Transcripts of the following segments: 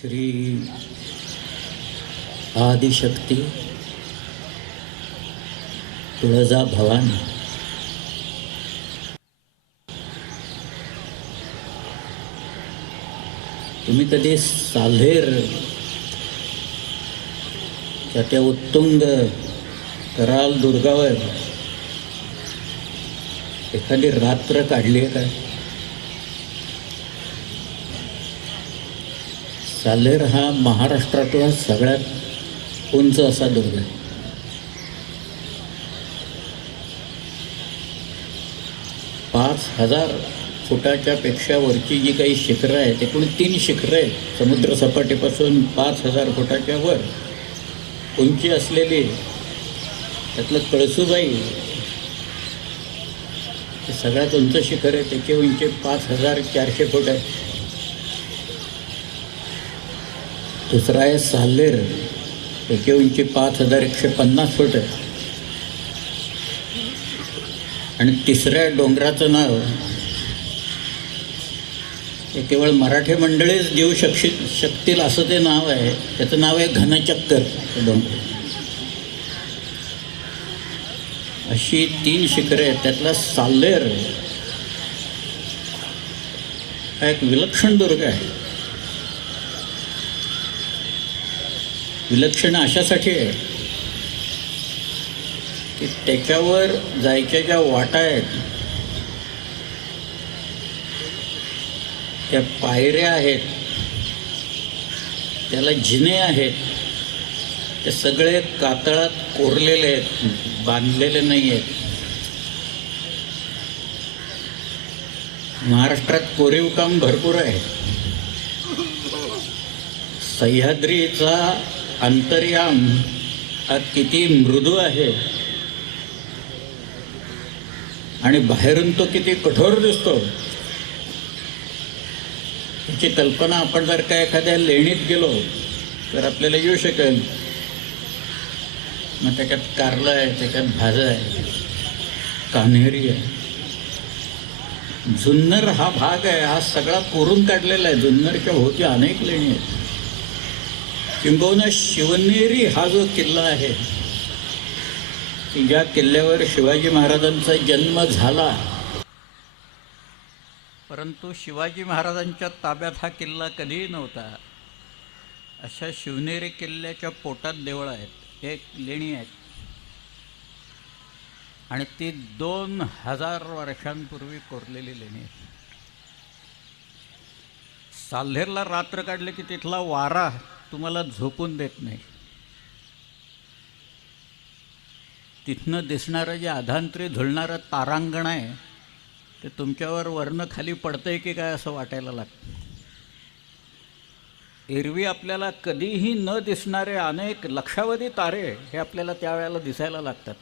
श्री आदिशक्ती तुळजा भवानी तुम्ही कधी साल्हेर त्या उत्तुंग कराल दुर्गावर एखादी रात्र काढली आहे काय? साल्हेर हा महाराष्ट्रातला सगळ्यात उंच असा दुर्ग आहे. 5,000 फुटाच्या पेक्षा वरची जी काही शिखरं आहेत, एकूण 3 शिखरं आहेत समुद्रसपाटीपासून 5,000 फुटाच्या वर उंची असलेली. त्यातलं कळसूबाई हे सगळ्यात उंच शिखर आहे, त्याची उंची 5,400 फूट आहे. दुसरा आहे साल्हेर, त्याची उंची 5,150 फूट आहे. आणि तिसऱ्या डोंगराचं नाव हे केवळ मराठी मंडळीच देऊ शकतील असं ते नाव आहे. त्याचं नाव आहे घनचक्कर डोंगर. अशी 3 शिखरे आहेत. त्यातला साल्हेर हा एक विलक्षण दुर्ग आहे. विलक्षण अशासाठी आहे की त्याच्यावर जायच्या ज्या वाटा आहेत, त्या पायऱ्या आहेत, त्याला जिने आहेत, ते सगळे कातळात कोरलेले आहेत, बांधलेले नाही आहेत. महाराष्ट्रात कोरीव काम भरपूर आहे. सह्याद्रीचा अंतर्याम हा किती मृदू आहे आणि बाहेरून तो किती कठोर दिसतो, याची कल्पना आपण जर का एखाद्या लेणीत गेलो तर आपल्याला येऊ शकेल. मग त्याच्यात कारलं आहे, त्याच्यात भाजं आहे, कान्हेरी आहे. जुन्नर हा भाग आहे, हा सगळा कोरून काढलेला आहे. जुन्नरच्या भोवती अनेक लेणी आहेत. किंबहुना शिवनेरी हा जो किल्ला आहे की ज्या किल्ल्यावर शिवाजी महाराजांचा जन्म झाला, परंतु शिवाजी महाराजांच्या ताब्यात हा किल्ला कधीही नव्हता, अशा शिवनेरी किल्ल्याच्या पोटात देवळं आहेत, एक लेणी आहेत. आणि ती 2,000 वर्षांपूर्वी कोरलेली लेणी आहे. साल्हेरला रात्र काढले की तिथला वारा तुम्हाला झोपून देत नाही. तिथनं दिसणारं जे अधांतरी झुलणारं तारांगण आहे ते तुमच्यावर वरनं खाली पडतंय की काय असं वाटायला लागतं. एरवी आपल्याला कधीही न दिसणारे अनेक लक्षावधी तारे हे आपल्याला त्यावेळेला दिसायला लागतात.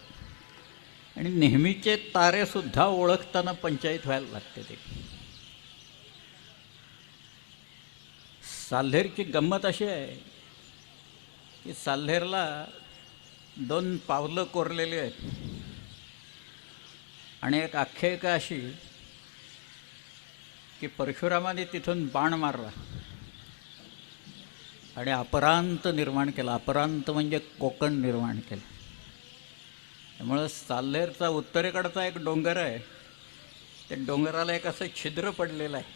आणि नेहमीचे तारेसुद्धा ओळखताना पंचायत व्हायला लागते. ते साल्हेरची गंमत अशी आहे की साल्हेरला 2 पावलं कोरलेली आहेत. आणि एक आख्यायिका अशी की परशुरामाने तिथून बाण मारला आणि अपरांत निर्माण केला. अपरांत म्हणजे कोकण निर्माण केलं. त्यामुळं साल्हेरचा उत्तरेकडचा एक डोंगर आहे, त्या डोंगराला एक असं छिद्र पडलेलं आहे,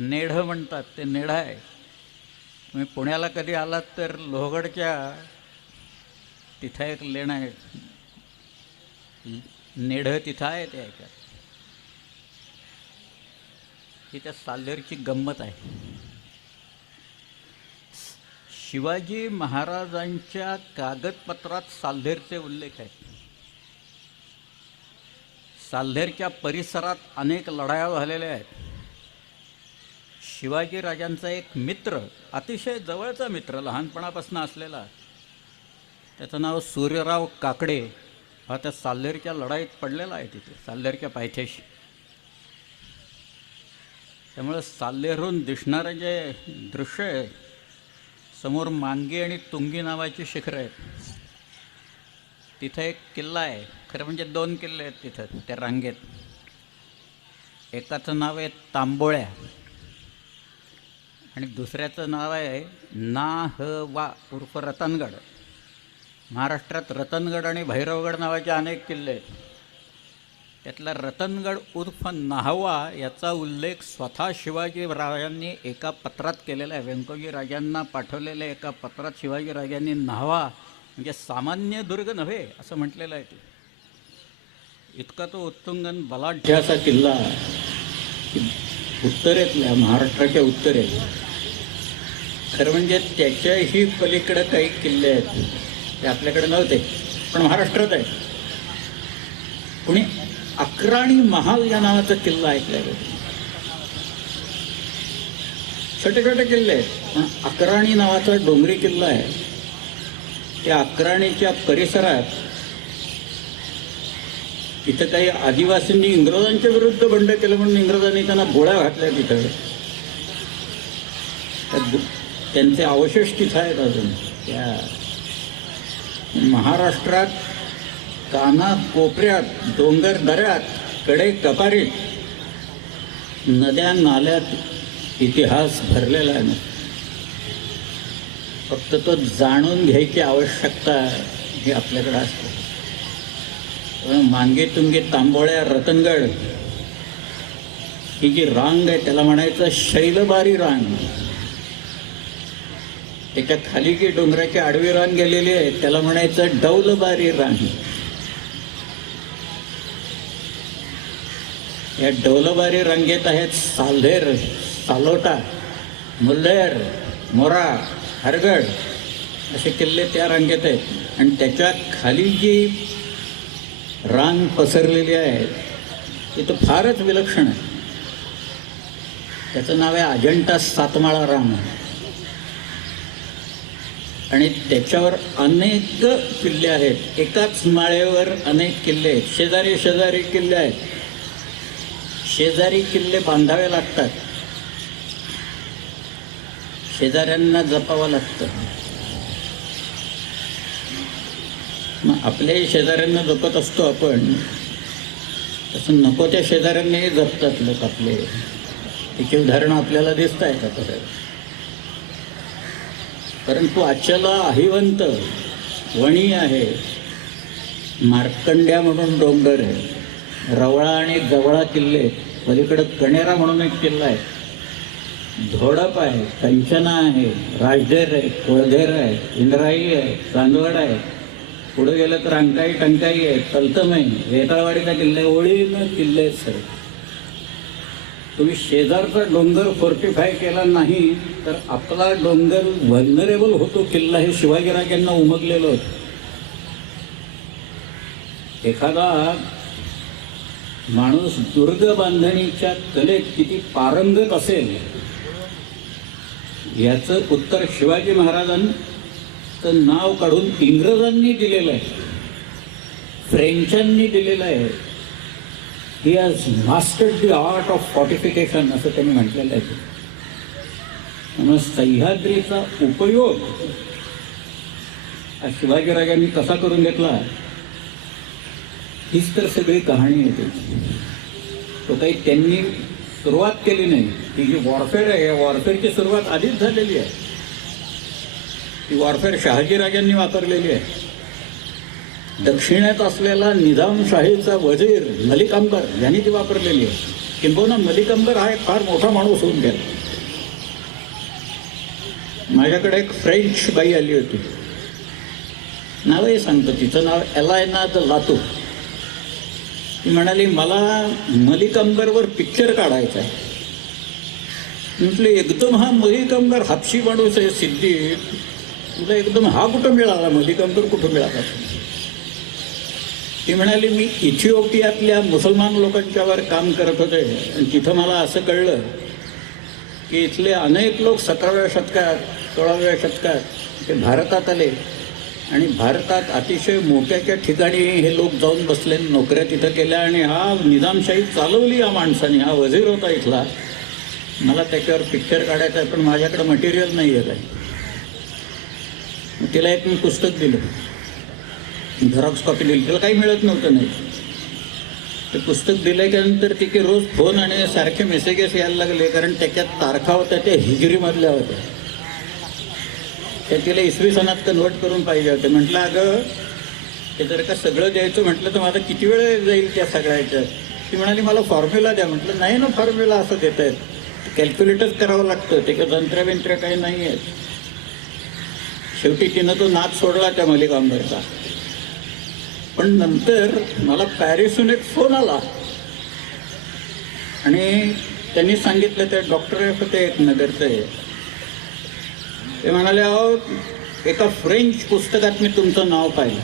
नेढं म्हणतात. ते नेढं आहे. तुम्ही पुण्याला कधी आलात तर लोहगडच्या तिथं एक लेणं आहे, नेढं तिथं आहे. ते ऐका, ही त्या साल्हेरची गंमत आहे. शिवाजी महाराजांच्या कागदपत्रात साल्हेरचे उल्लेख आहेत. साल्हेरच्या परिसरात अनेक लढाया झालेल्या आहेत. शिवाजी राजांचा एक मित्र, अतिशय जवळचा मित्र, लहानपणापासून असलेला, त्याचं नाव सूर्यराव काकडे, हा त्या साल्हेरच्या लढाईत पडलेला आहे तिथे, साल्हेरच्या पायथ्याशी. त्यामुळं साल्हेरहून दिसणारं जे दृश्य आहे, समोर मांगी आणि तुंगी नावाची शिखरं आहेत. तिथं एक किल्ला आहे. खरं म्हणजे 2 किल्ले आहेत तिथं त्या रांगेत. एकाचं नाव आहे तांबोळ्या आणि दुसऱ्याचं नाव आहे नाहवा उर्फ रतनगड. महाराष्ट्रात रतनगड आणि भैरवगड नावाचे अनेक किल्ले आहेत. त्यातला रतनगड उर्फ नाहवा याचा उल्लेख स्वतः शिवाजीराजांनी एका पत्रात केलेला आहे. व्यंकोजी राजांना पाठवलेल्या एका पत्रात शिवाजीराजांनी नाहवा म्हणजे सामान्य दुर्ग नव्हे असं म्हटलेलं आहे. ते इतका तो उत्तुंगन बलाढ्य असा किल्ला उत्तरेतल्या महाराष्ट्राच्या उत्तरेत. खरं म्हणजे त्याच्याही पलीकडे काही किल्ले आहेत ते आपल्याकडे नव्हते पण महाराष्ट्रात आहे. कुणी अक्राणी महाल या नावाचा किल्ला ऐकला आहे. छोटे छोटे किल्ले आहेत पण अक्राणी नावाचा डोंगरी किल्ला आहे. त्या अक्राणीच्या परिसरात तिथं काही आदिवासींनी इंग्रजांच्या विरुद्ध बंड केलं म्हणून इंग्रजांनी त्यांना गोळ्या घातल्या. तिथं त्यांचे अवशेष तिथं आहेत अजून. त्या महाराष्ट्रात काना कोपऱ्यात डोंगर दऱ्यात कडे कपारीत नद्या नाल्यात इतिहास भरलेला आहे. फक्त तो जाणून घ्यायची आवश्यकता ही आपल्याकडे असते. मांगे तुंगे तांबोळ्या रतनगड ही जी रांग आहे त्याला म्हणायचं शैलबारी रांग. त्याच्या खाली जी डोंगराची आडवी रांग गेलेली आहे त्याला म्हणायचं डौलबारी रांग. या डौलबारी रांगेत आहेत साल्हेर, सालोटा, मुल्हेर, मोरा, हरगड असे किल्ले त्या रांगेत आहेत. आणि त्याच्या खाली जी रांग पसरलेली आहे ती तर फारच विलक्षण आहे. त्याचं नाव आहे अजंठा सातमाळा रांग. आणि त्याच्यावर अनेक किल्ले आहेत. एकाच माळेवर अनेक किल्ले आहेत. शेजारी शेजारी किल्ले आहेत. शेजारी किल्ले बांधावे लागतात. शेजाऱ्यांना जपावं लागतं. मग आपल्याही शेजाऱ्यांना जपत असतो आपण तसं नको त्या शेजाऱ्यांनाही जपतात लोक आपले. त्याची उदाहरणं आपल्याला दिसत आहेत आता. परंतु अचला अहिवंत वणी आहे. मार्कंड्या म्हणून डोंगर आहे. रवळा आणि जवळा किल्ले. पलीकडं कणेरा म्हणून एक किल्ला आहे. धोडप आहे, कंचना आहे, राजधेर आहे, कोळधेर आहे, इंद्राई आहे, चांदवड आहे. पुढे गेलं तर अंकाई टंकाई आहे, तलतम आहे, वेताळवाडीचा किल्ला आहे. ओळीनं किल्ले आहेत सर. तुम्ही शेजारचा डोंगर फोर्टिफाय केला नाही तर आपला डोंगर व्हल्नरेबल होतो किल्ला. हे शिवाजीराजांना उमगलेलं होतं. एखादा माणूस दुर्ग बांधणीच्या कलेत किती पारंगत असेल याचं उत्तर शिवाजी महाराजांचं नाव काढून इंग्रजांनी दिलेलं आहे, फ्रेंचांनी दिलेलं आहे. He has mastered the art of फॉर्टिफिकेशन असं त्यांनी म्हटलेलं आहे. त्यामुळे सह्याद्रीचा उपयोग शिवाजीराजांनी कसा करून घेतला हीच तर सगळी कहाणी येते. तो काही त्यांनी सुरुवात केली नाही. ही जी वॉरफेअर आहे या वॉरफेअरची सुरुवात आधीच झालेली आहे. ती वॉरफेअर शहाजीराजांनी वापरलेली आहे. दक्षिणेत असलेला निजामशाहीचा वजीर मलिक अंबर यांनी ती वापरलेली आहे. किंबहुना मलिक अंबर हा एक फार मोठा माणूस होऊन गेला. माझ्याकडे एक फ्रेंच बाई आली होती. नावही सांगतो तिचं नाव एलायना द लातू. ती म्हणाली मला मलिक अंबरवर पिक्चर काढायचा आहे. म्हटलं एकदम हा मलिक अंबर हापशी माणूस आहे सिद्धी, तुला एकदम हा कुठं मिळाला, मलिक अंबर कुठं मिळाला? ती म्हणाली मी इथिओपियातल्या मुसलमान लोकांच्यावर काम करत होते आणि तिथं मला असं कळलं की इथले अनेक लोक 17व्या शतकात 16व्या शतकात ते भारतात आले आणि भारतात अतिशय मोठ्याच्या ठिकाणी हे लोक जाऊन बसले, नोकऱ्या तिथं केल्या आणि हा निजामशाही चालवली या माणसाने. हा वजीर होता इथला. मला त्याच्यावर पिक्चर काढायचा आहे पण माझ्याकडे मटेरियल नाही आहे काही. तिला एक मी पुस्तक दिलं, झेरॉक्स कॉपी दिली. तिला काही मिळत नव्हतं नाही. ते पुस्तक दिल्यानंतर तिथे रोज फोन आणि सारखे मेसेजेस यायला लागले, कारण त्याच्यात तारखा होत्या त्या हिजरीमधल्या होत्या. त्या तिला इसवी सणात कन्वर्ट करून पाहिजे होते. म्हटलं अगं ते जर का सगळं द्यायचं म्हटलं तर माझा किती वेळ जाईल त्या सगळ्याच्यात. ती म्हणाली मला फॉर्म्युला द्या. म्हटलं नाही ना, फॉर्म्युला असं देत आहेत, कॅल्क्युलेटच करावं लागतं, ते का जंत्रबिंत्र काही नाही आहेत. शेवटी तिनं तो नाद सोडला त्या मलिकांबरचा. पण नंतर मला पॅरिसहून एक फोन आला आणि त्यांनी सांगितलं, ते डॉक्टर होते एक नगरचे, ते म्हणाले अहो एका फ्रेंच पुस्तकात मी तुमचं नाव पाहिलं.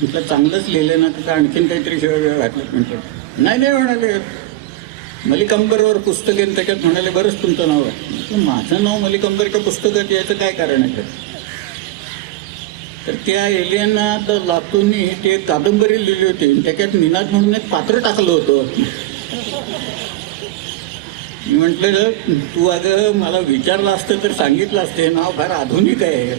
म्हटलं चांगलंच लिहिलं ना, तर आणखीन काहीतरी शिवाय वेळ घातलं. म्हटलं नाही नाही म्हणाले, मलिकांबरवर पुस्तक आहे त्याच्यात. म्हणाले बरंच तुमचं नाव आहे. म्हटलं माझं नाव मलिकांबरच्या पुस्तकात यायचं काय कारण आहे? तर त्या एलियाना द लातूंनी ते एक कादंबरी लिहिली होती, त्याच्यात निनाद म्हणून एक पात्र टाकलं होतं. मी म्हटलं तू अगं मला विचारलं असतं तर सांगितलं असते, नाव फार आधुनिक आहे.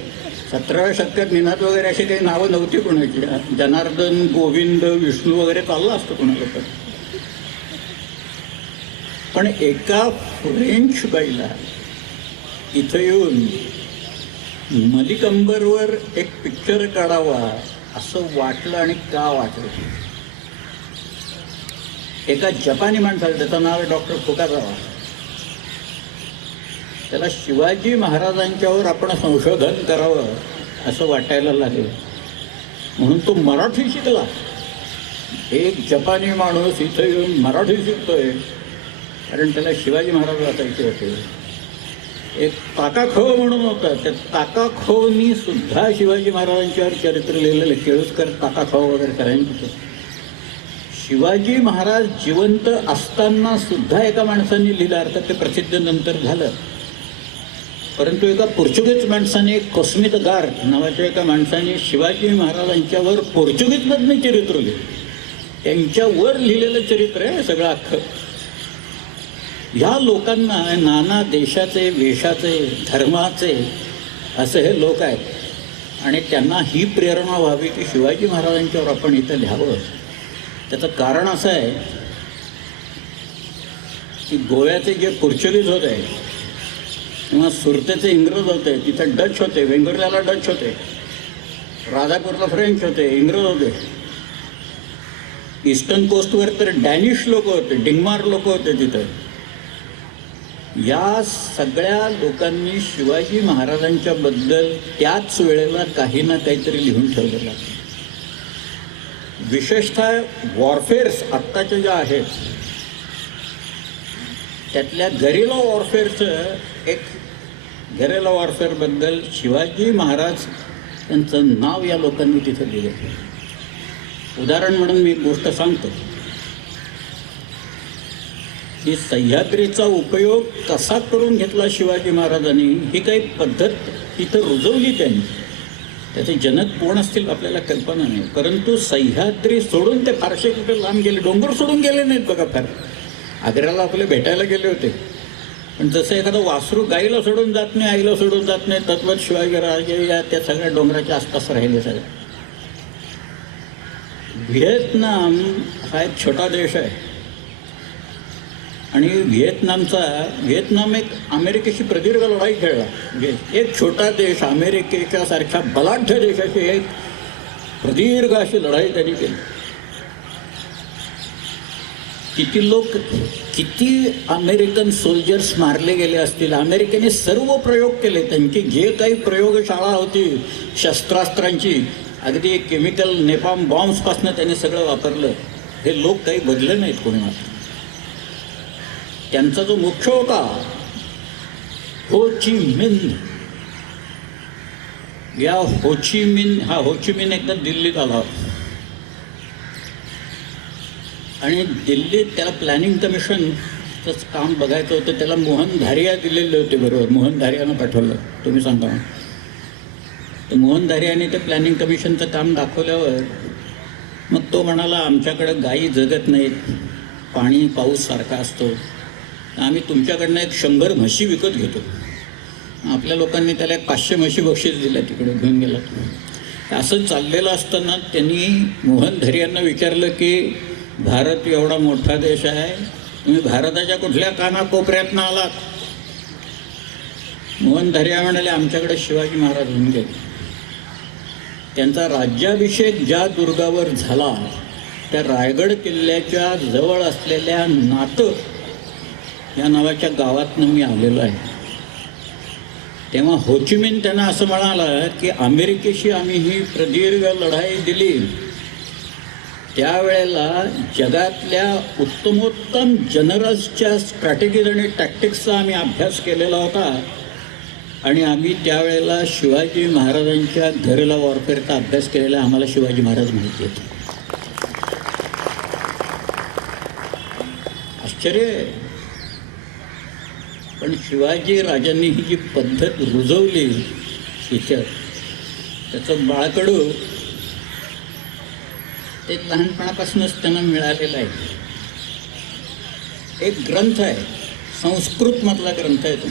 17व्या शतकात निनाद वगैरे अशी काही नावं नव्हती कोणाची. जनार्दन, गोविंद, विष्णू वगैरे चाललं असतं कोणाला तर. पण एका फ्रेंच बाईला इथं येऊन मलिकांबरवर एक पिक्चर काढावा असं वाटलं. आणि का वाटलं? एका जपानी माणसाला, त्याचं नाव आहे डॉक्टर फुकासावा, त्याला शिवाजी महाराजांच्यावर आपण संशोधन करावं असं वाटायला लागलं. म्हणून तो मराठी शिकला. एक जपानी माणूस इथं येऊन मराठी शिकतोय, कारण त्याला शिवाजी महाराज वाचायचे होते. एक ताकाखोव म्हणून होता, त्या ताकाखोवनी सुद्धा शिवाजी महाराजांच्यावर चरित्र लिहिलेलं. केळुसकर ताकाखोव वगैरे करायचं. शिवाजी महाराज जिवंत असताना सुद्धा एका माणसाने लिहिलं, अर्थात ते प्रसिद्ध नंतर झालं. परंतु एका पोर्चुगीज माणसाने, कोस्मित गार्थ नावाच्या एका माणसाने शिवाजी महाराजांच्यावर पोर्चुगीजमधनं चरित्र लिहिलं. त्यांच्यावर लिहिलेलं चरित्र आहे सगळं अख्खं. ह्या लोकांना नाना देशाचे, वेशाचे, धर्माचे असे हे लोक आहेत. आणि त्यांना ही प्रेरणा व्हावी की शिवाजी महाराजांच्यावर आपण इथं लिहावं. त्याचं कारण असं आहे की गोव्याचे जे पोर्चुगीज होते किंवा सुरतेचे इंग्रज होते, तिथं डच होते, वेंगुर्ल्याला डच होते, राजापूरला फ्रेंच होते, इंग्रज होते. ईस्टर्न कोस्टवर तर डॅनिश लोक होते, डिंगमार लोक होते तिथं. या सगळ्या लोकांनी शिवाजी महाराजांच्या बद्दल त्याच वेळेला काही ना काहीतरी लिहून ठेवलेलं आहे. विशेषतः वॉरफेअर्स आत्ताच्या ज्या आहेत त्यातल्या गेरिला वॉरफेअरचं, एक गेरिला वॉरफेअरबद्दल शिवाजी महाराज यांचं नाव या लोकांनी तिथं दिलं. उदाहरण म्हणून मी एक गोष्ट सांगतो की सह्याद्रीचा उपयोग कसा करून घेतला शिवाजी महाराजांनी, ही काही पद्धत तिथं रुजवली त्यांनी. त्याचे जनक कोण असतील आपल्याला कल्पना नाही. परंतु सह्याद्री सोडून ते फारसे कुठे लांब गेले, डोंगर सोडून गेले नाहीत बघा. फार आग्र्याला आपले भेटायला गेले होते, पण जसं एखादं वासरू गाईला सोडून जात नाही, आईला सोडून जात नाही, तत्वत शिवाजी राजे या त्या सगळ्या डोंगराच्या आसपास राहिले सगळे. व्हिएतनाम हा एक छोटा देश आहे आणि व्हिएतनाम एक अमेरिकेशी प्रदीर्घ लढाई खेळला. म्हणजे एक छोटा देश अमेरिकेच्या सारख्या बलाढ्य देशाची एक प्रदीर्घ अशी लढाई त्यांनी केली. किती अमेरिकन सोल्जर्स मारले गेले असतील. अमेरिकेने सर्व प्रयोग केले. त्यांची जे काही प्रयोगशाळा होती शस्त्रास्त्रांची, अगदी केमिकल नेपाम बॉम्ब्सपासून त्यांनी सगळं वापरलं. हे लोक काही बदले नाहीत कोणी मात्र. त्यांचा जो मुख्य होता हो ची मिन्ह, या हो ची मिन्ह एकदा दिल्लीत आला आणि दिल्लीत त्याला प्लॅनिंग कमिशनचं काम बघायचं होतं. त्याला मोहन धारिया दिलेले होते बरोबर. मोहन धारियानं पाठवलं, तुम्ही सांगा. तर मोहन धारियाने ते प्लॅनिंग कमिशनचं काम दाखवल्यावर मग तो म्हणाला आमच्याकडं गायी जगत नाहीत, पाणी पाऊस सारखा असतो, आम्ही तुमच्याकडनं एक 100 म्हशी विकत घेतो. आपल्या लोकांनी त्याला एक 500 म्हशी बक्षीस दिल्या, तिकडे घेऊन गेला. असं चाललेलं असताना त्यांनी मोहन धर्यांना विचारलं की भारत एवढा मोठा देश आहे, तुम्ही भारताच्या कुठल्या कानाकोपऱ्यातनं आलात? मोहन धर्या म्हणाले, आमच्याकडे शिवाजी महाराज होऊन गेले. त्यांचा राज्याभिषेक ज्या दुर्गावर झाला त्या रायगड किल्ल्याच्या जवळ असलेल्या नातं या नावाच्या गावातनं मी आलेलो आहे. तेव्हा होचिमिन त्यांना असं म्हणाला की अमेरिकेशी आम्ही ही प्रदीर्घ लढाई दिली, त्यावेळेला जगातल्या उत्तमोत्तम जनरल्सच्या स्ट्रॅटेजीज आणि टॅक्टिक्सचा आम्ही अभ्यास केलेला होता आणि आम्ही त्यावेळेला शिवाजी महाराजांच्या घरेला वॉरफेअरचा अभ्यास केलेला, आम्हाला शिवाजी महाराज माहिती आहेत. आश्चर्य आहे. पण शिवाजी राजांनी ही जी पद्धत रुजवली इथं, त्याचं बाळकडू ते लहानपणापासूनच त्यांना मिळालेलं आहे. एक ग्रंथ आहे, संस्कृतमधला ग्रंथ आहे तो.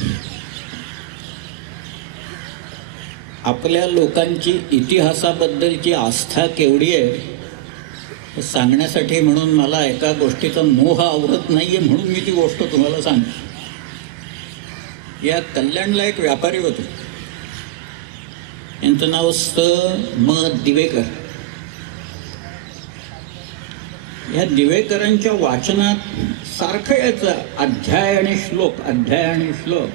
आपल्या लोकांची इतिहासाबद्दलची आस्था केवढी आहे हे सांगण्यासाठी, म्हणून मला एका गोष्टीचा मोह आवरत नाही आहे म्हणून मी ती गोष्ट तुम्हाला सांगतो. या कल्याणला एक व्यापारी होते, यांचं नाव स म दिवेकर. ह्या दिवेकरांच्या वाचनात सारखं यायचं अध्याय आणि श्लोक, अध्याय आणि श्लोक.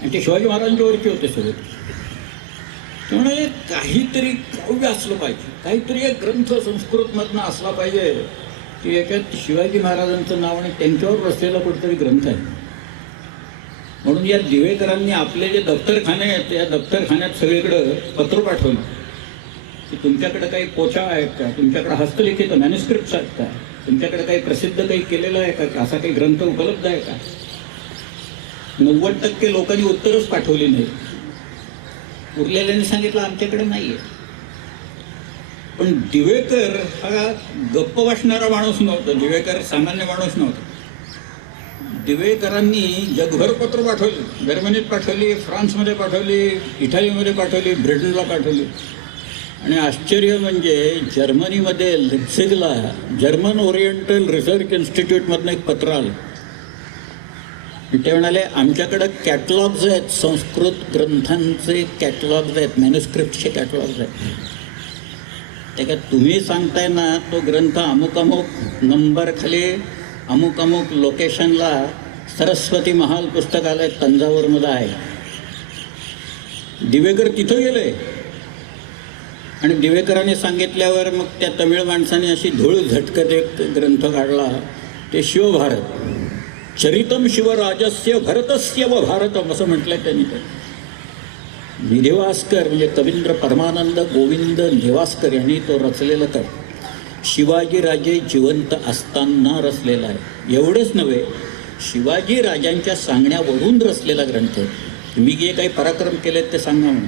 आणि ते शिवाजी महाराजांच्या वरचे होते सगळे. त्यामुळे काहीतरी काव्य असलं पाहिजे, काहीतरी एक ग्रंथ संस्कृतमधनं असला पाहिजे की याच्यात शिवाजी महाराजांचं नाव आणि त्यांच्यावर रचलेला कुठेतरी ग्रंथ आहे. म्हणून या दिवेकरांनी आपले जे दफ्तरखाने आहेत त्या दफ्तरखान्यात सगळीकडं पत्र पाठवलं की तुमच्याकडे काही पोचा आहेत का, तुमच्याकडे हस्तलिखित मॅन्युस्क्रिप्ट्स आहेत का, तुमच्याकडे काही प्रसिद्ध काही केलेलं आहे का, असा काही ग्रंथ उपलब्ध आहे का. 90% लोकांनी उत्तरच पाठवली नाही. उरलेल्यांनी सांगितलं आमच्याकडे नाही आहे. पण दिवेकर हा गप्प बसणारा माणूस नव्हता. दिवेकर सामान्य माणूस नव्हता. दिवेकरांनी जगभर पत्र पाठवली, जर्मनीत पाठवली, फ्रान्समध्ये पाठवली, इटालीमध्ये पाठवली, ब्रिटनला पाठवली. आणि आश्चर्य म्हणजे जर्मनीमध्ये लिप्झिगला जर्मन ओरिएंटल रिसर्च इन्स्टिट्यूटमधनं एक पत्र आलं. ते म्हणाले आमच्याकडं कॅटलॉग्स आहेत, संस्कृत ग्रंथांचे कॅटलॉग्स आहेत, मॅन्युस्क्रिप्टचे कॅटलॉग्स आहेत. त्याच्यात तुम्ही सांगताय ना तो ग्रंथ अमुक अमुक नंबर खाली अमुक अमुक लोकेशनला सरस्वती महाल पुस्तकालय तंजावरमध्ये आहे. दिवेकर तिथं गेले आणि दिवेकरांनी सांगितल्यावर मग त्या तमिळ माणसाने अशी धूळ झटकत एक ग्रंथ काढला, ते शिवभारत, चरितम शिवराजस्य भरतस्य व भारतम असं म्हटलंय त्यांनी. ते निधेवास्कर म्हणजे कवींद्र परमानंद गोविंद नेवास्कर यांनी तो रचलेला तर शिवाजीराजे जिवंत असताना रचलेला आहे. एवढंच नव्हे, शिवाजी राजांच्या सांगण्यावरून रचलेला ग्रंथ. मी जे काही पराक्रम केले ते सांगा म्हणून.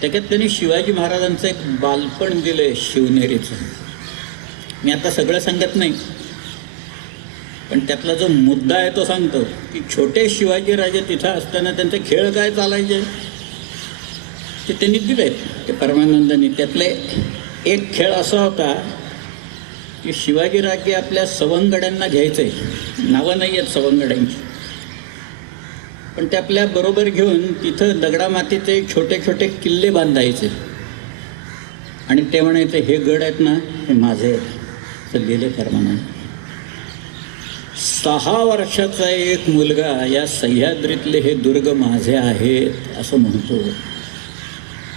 त्याच्यात त्यांनी शिवाजी महाराजांचं एक बालपण दिले शिवनेरीचं. मी आता सगळं सांगत नाही, पण त्यातला जो मुद्दा आहे तो सांगतो की छोटे शिवाजीराजे तिथं असताना त्यांचे खेळ काय चालायचे ते त्यांनी दिले ते परमानंदांनी. त्यातले एक खेळ असा होता की शिवाजीराजे आपल्या सवंगड्यांना घ्यायचे, नावं नाही आहेत सवंगड्यांची, पण ते आपल्या बरोबर घेऊन तिथं दगडामातीचे छोटे छोटे किल्ले बांधायचे आणि ते म्हणायचे हे गड आहेत ना हे माझे आहेत. तर लिहिले परमानंद. 6 वर्षाचा एक मुलगा या सह्याद्रीतले हे दुर्ग माझे आहेत असं म्हणतो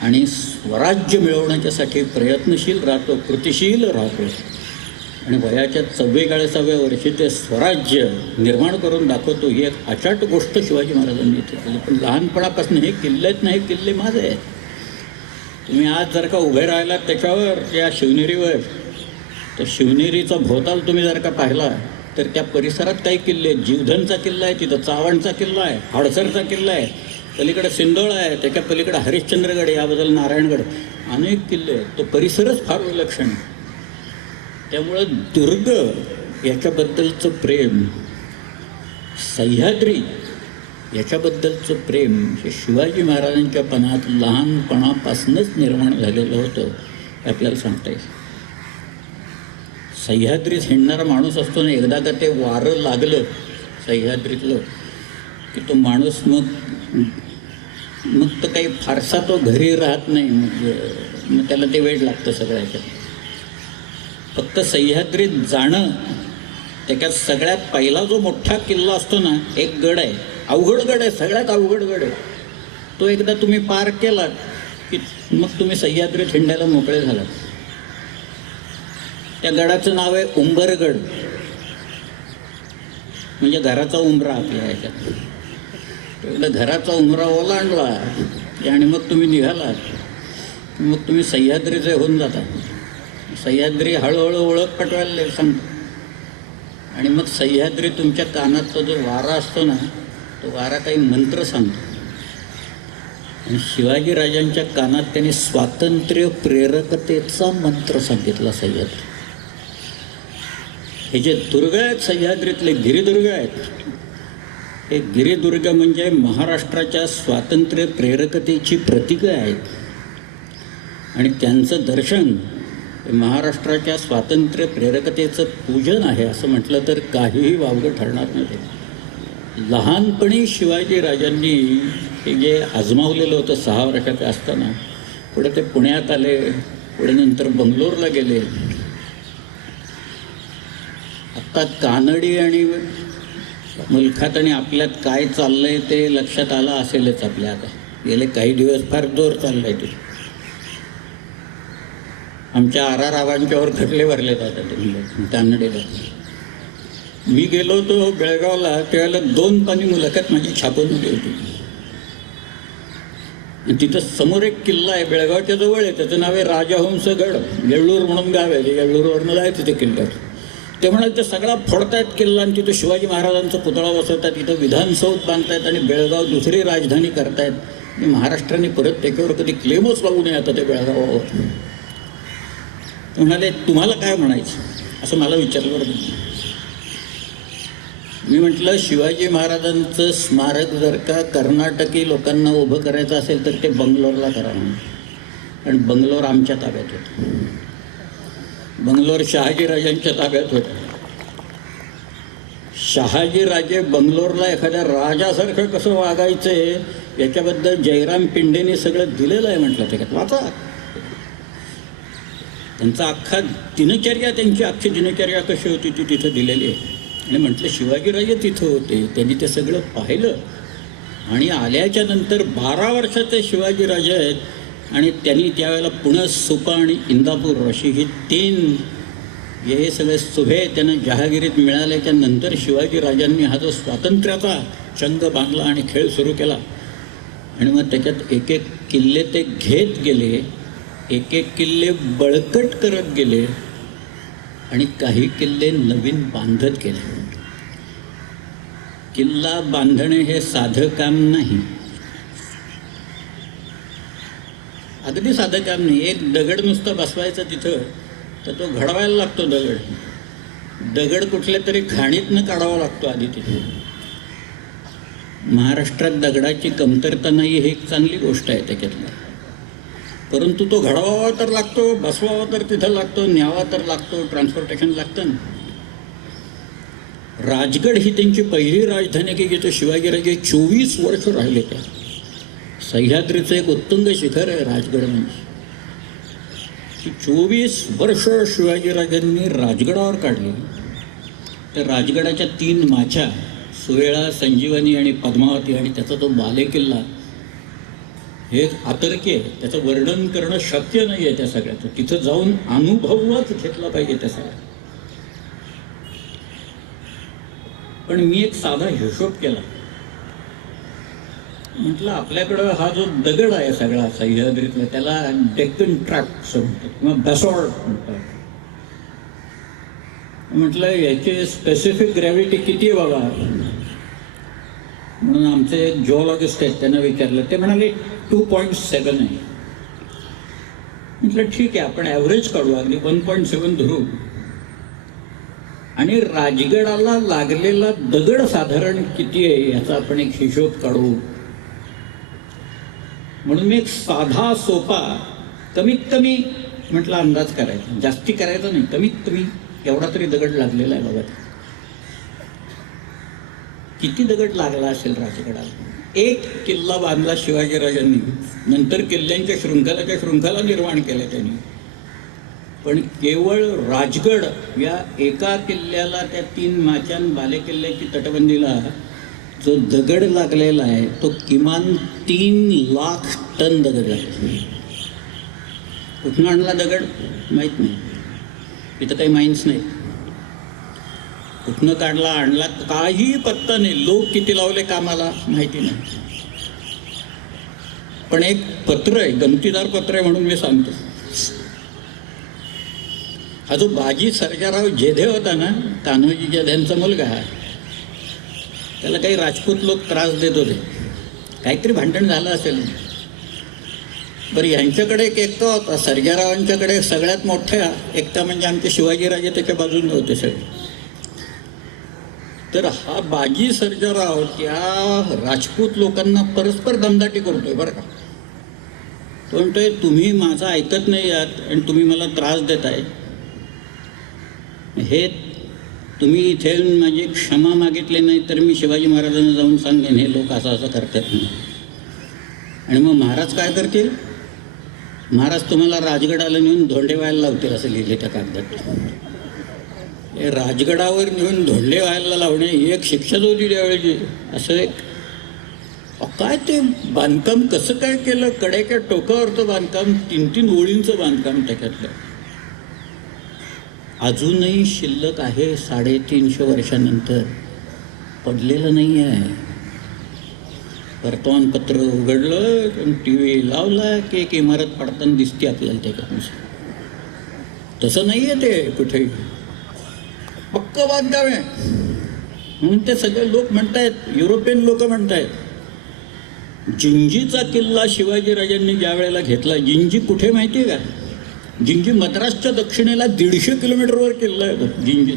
आणि स्वराज्य मिळवण्याच्यासाठी प्रयत्नशील राहतो, कृतिशील राहतो. आणि वयाच्या 44व्या वर्षी ते स्वराज्य निर्माण करून दाखवतो. ही एक अचाट गोष्ट शिवाजी महाराजांनी इथे केली. पण लहानपणापासून हे किल्ले आहेत ना, हे किल्ले माझे आहेत. तुम्ही आज जर का उभे राहिलात त्याच्यावर, या शिवनेरीवर, तर शिवनेरीचा भोवताल तुम्ही जर का पाहिला तर त्या परिसरात काही किल्ले आहेत. जीवधनचा किल्ला आहे, तिथं चावणचा किल्ला आहे, हडसरचा किल्ला आहे, पलीकडे सिंदोळ आहे, त्याच्या पलीकडे हरिश्चंद्रगड, याबद्दल नारायणगड, अनेक किल्ले आहेत. तो परिसरच फार विलक्षण आहे. त्यामुळं दुर्ग याच्याबद्दलचं प्रेम, सह्याद्री याच्याबद्दलचं प्रेम हे शिवाजी महाराजांच्या पणात लहानपणापासूनच निर्माण झालेलं होतं हे आपल्याला सांगता येईल. सह्याद्रीत हिंडणारा माणूस असतो ना, एकदा का ते वारं लागलं सह्याद्रीतलं की तो माणूस मग तर काही फारसा तो घरी राहत नाही. मग त्याला ते वेळ लागतं सगळ्याच्या. फक्त सह्याद्रीत जाणं, त्याच्यात सगळ्यात पहिला जो मोठा किल्ला असतो ना, एक गड आहे, अवघड गड आहे, सगळ्यात अवघड गड आहे. तो एकदा तुम्ही पार केलात की मग तुम्ही सह्याद्रीत हिंडायला मोकळे झालात. त्या गडाचं नाव आहे उंबरगड, म्हणजे घराचा उंबरा आपल्या ह्याच्यात. एकदा घराचा उंबरा ओलांडला आणि मग तुम्ही निघालात, मग तुम्ही सह्याद्रीचे होऊन जाता. सह्याद्री हळूहळू ओळख पटवायला सांगतो. आणि मग सह्याद्री तुमच्या कानात तो जो वारा असतो ना, तो वारा काही मंत्र सांगतो. आणि शिवाजी राजांच्या कानात त्यांनी स्वातंत्र्य प्रेरकतेचा मंत्र सांगितला. सह्याद्री हे जे दुर्ग आहेत, सह्याद्रीतले गिरिदुर्ग आहेत, हे गिरिदुर्ग म्हणजे महाराष्ट्राच्या स्वातंत्र्य प्रेरकतेची प्रतीकं आहेत. आणि त्यांचं दर्शन महाराष्ट्राच्या स्वातंत्र्य प्रेरकतेचं पूजन आहे असं म्हटलं तर काहीही वावगं ठरणार नाही. लहानपणी शिवाजी राजांनी हे जे आजमावलेलं होतं 6 वर्षाचे असताना, पुढे ते पुण्यात आले, पुढे नंतर बंगलोरला गेले. आत्ता कानडी आणि मुलखात आणि आपल्यात काय चाललंय ते लक्षात आलं असेलच आपल्या. आता गेले काही दिवस फार जोर चाललाय ते. आमच्या आरारावांच्यावर खटले भरले जातात कानडीला. मी गेलो होतो बेळगावला, त्यावेळेला 2 पानी मुलाखत माझी छापून होती. तिथं समोर एक किल्ला आहे, बेळगावच्या जवळ आहे, त्याचं नाव आहे राजहंसगड. येळ्ळूर म्हणून गाव आहे, येळ्ळूरवरनं जायचं ते किल्ल्यात. ते म्हणाले ते सगळा फोडतायत किल्ला आणि तिथं शिवाजी महाराजांचा पुतळा बसवतात, तिथं विधानसौध बांधतायत आणि बेळगाव दुसरी राजधानी करतायत. महाराष्ट्राने परत त्याच्यावर कधी क्लेमच लावू नये आता ते बेळगावावर. ते म्हणाले तुम्हाला काय म्हणायचं असं मला विचारलं. बरं मी म्हटलं शिवाजी महाराजांचं स्मारक जर का कर्नाटकी लोकांना उभं करायचं असेल तर ते बंगलोरला करा म्हणून. कारण बंगलोर आमच्या ताब्यात होतं, बंगलोर शहाजीराजांच्या ताब्यात होतं. शहाजीराजे बंगलोरला एखाद्या राजासारखं कसं वागायचंय याच्याबद्दल जयराम पिंडेने सगळं दिलेलं आहे म्हटलं. त्याच्यात वाचा. त्यांचा अख्खा दिनचर्या, त्यांची अख्खी दिनचर्या कशी होती ती तिथं दिलेली आहे. आणि म्हटलं शिवाजीराजे तिथं होते, त्यांनी ते सगळं पाहिलं. आणि आल्याच्या नंतर 12 वर्षाचे शिवाजीराजे आहेत. आणि त्यांनी त्यावेळेला पुणे, सुपा आणि इंदापूर अशी ही 3 हे सगळे सुभे त्यांना जहागिरीत मिळाल्याच्या नंतर शिवाजीराजांनी हा जो स्वातंत्र्याचा चंग बांधला आणि खेळ सुरू केला. आणि मग त्याच्यात एक एक किल्ले ते घेत गेले, एक एक किल्ले बळकट करत गेले आणि काही किल्ले नवीन बांधत गेले. किल्ला बांधणे हे साधं काम नाही, अगदी साधं काम नाही. एक दगड नुसतं बसवायचं तिथं तर तो घडवायला लागतो. दगड कुठल्या तरी खाणीतनं काढावा लागतो आधी तिथे. महाराष्ट्रात दगडाची कमतरता नाही ही एक चांगली गोष्ट आहे त्याच्यातली. परंतु तो घडवावा तर लागतो, बसवावा तर तिथं लागतो, न्यावा तर लागतो, ट्रान्सपोर्टेशन लागतं ना. राजगड ही त्यांची पहिली राजधानी की जिथे शिवाजीराजे 24 वर्ष राहिले. त्या सह्याद्रीचं एक उत्तुंग शिखर आहे राजगड. म्हणजे 24 वर्ष शिवाजीराजांनी राजगडावर काढली. त्या राजगडाच्या 3 माच्या, सुवेळा, संजीवनी आणि पद्मावती, आणि त्याचा तो बालेकिल्ला हे अतर्क्य आहे. त्याचं वर्णन करणं शक्य नाही आहे त्या सगळ्याचं. तिथं जाऊन अनुभवच घेतला पाहिजे त्या सगळ्या. पण मी एक साधा हिशोब केला. म्हटलं आपल्याकडं हा जो दगड आहे सगळा सह्याद्रीतला त्याला डेक्कन ट्रॅप्स म्हणतात किंवा बॅसॉल्ट म्हणतात. म्हटलं याची स्पेसिफिक ग्रॅव्हिटी किती आहे बाबा म्हणून आमचे जिओलॉजिस्ट आहेत त्यांना विचारलं. ते म्हणाले 2.7 आहे. म्हटलं ठीक आहे आपण ॲव्हरेज काढू, अगदी 1.7 धरू आणि राजगडाला लागलेला दगड साधारण किती आहे याचा आपण एक हिशोब काढू. म्हणून मी एक साधा सोपा कमीत कमी म्हटलं अंदाज करायचा, जास्ती करायचा नाही, कमीत कमी एवढा तरी दगड लागलेला आहे बघा. किती दगड लागला असेल राजगडाला. एक किल्ला बांधला शिवाजीराजांनी, नंतर किल्ल्यांच्या शृंखला निर्माण केल्या त्यांनी, पण केवळ राजगड या एका किल्ल्याला, त्या 3 माचान बाले किल्ल्याची तटबंदीला जो दगड लागलेला आहे तो किमान 3 लाख टन दगड लागला. कुठून आणला दगड माहीत नाही, इथं काही माइन्स नाही. कुठनं काढला आणला काही पत्ता नाही. लोक किती लावले कामाला माहिती नाही. पण एक पत्र आहे, गमतीदार पत्र आहे म्हणून मी सांगतो. हा जो बाजी सर्जाराव जेधे होता ना, कान्होजी जेधेंचा मुलगा, त्याला काही राजपूत लोक त्रास देत होते, काहीतरी भांडण झालं असेल. बरं, यांच्याकडे एक एकटा होता सर्जारावांच्याकडे, सगळ्यात मोठ्या एकटा म्हणजे आमचे शिवाजीराजे त्याच्या बाजूने होते सगळे. तर हा बाजी सर्जाराव त्या राजपूत लोकांना परस्पर दमदाटी करतोय बरं का. तो म्हणतोय तुम्ही माझं ऐकत नाही आहात आणि तुम्ही मला त्रास देताय, हे तुम्ही इथे माझी क्षमा मागितली नाही तर मी शिवाजी महाराजांना जाऊन सांगेन हे लोक असं असं करतात म्हणून. आणि मग महाराज काय करतील, महाराज तुम्हाला राजगडाला नेऊन धोंडे व्हायला लावतील असं लिहिले त्या कागदात. राजगडावर नेऊन धोंडे व्हायला लावणे ही एक शिक्षाच होती त्यावेळेची. असं एक काय ते बांधकाम कसं काय केलं, कड्याच्या टोकावरचं बांधकाम, 3-3 ओळींचं बांधकाम त्याच्यातलं अजूनही शिल्लक आहे. 350 वर्षानंतर पडलेलं नाही आहे. वर्तमानपत्र उघडलं, TV लावला की एक इमारत पडताना दिसते आपल्याला त्याच्यानुसार. तसं नाही आहे ते कुठेही, पक्क बांधकाम आहे. म्हणून ते सगळे लोक म्हणतायत, युरोपियन लोक म्हणतायत, जिंजीचा किल्ला शिवाजीराजांनी ज्या वेळेला घेतला, जिंजी कुठे माहिती आहे का, जिंजी मद्रासच्या दक्षिणेला 150 किलोमीटरवर किल्ला आहे जिंजी.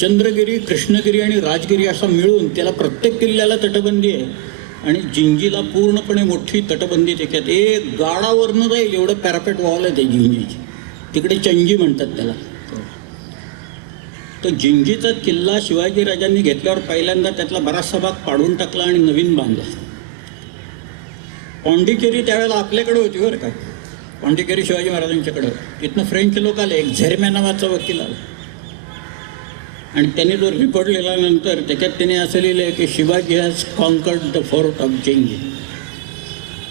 चंद्रगिरी, कृष्णगिरी आणि राजगिरी असा मिळून त्याला प्रत्येक किल्ल्याला तटबंदी आहे आणि जिंजीला पूर्णपणे मोठी तटबंदी त्याच्यात. एक गाडावरनं जाईल एवढं पॅरापेट वॉल आहे ते जिंजीची, तिकडे चंजी म्हणतात त्याला. तो जिंजीचा किल्ला शिवाजीराजांनी घेतल्यावर पहिल्यांदा त्यातला बराचसा भाग पाडून टाकला आणि नवीन बांधला. पॉंडिचेरी त्यावेळेला आपल्याकडे होती बरं का, पॉंडिचेरी शिवाजी महाराजांच्याकडे. तिथनं फ्रेंच लोक आले, एक झेरम्या नावाचा वकील आला आणि त्यांनी जो रिपोर्ट लिहिल्यानंतर त्याच्यात त्याने असं लिहिलं आहे की Shivaji has conquered the fort of Gingee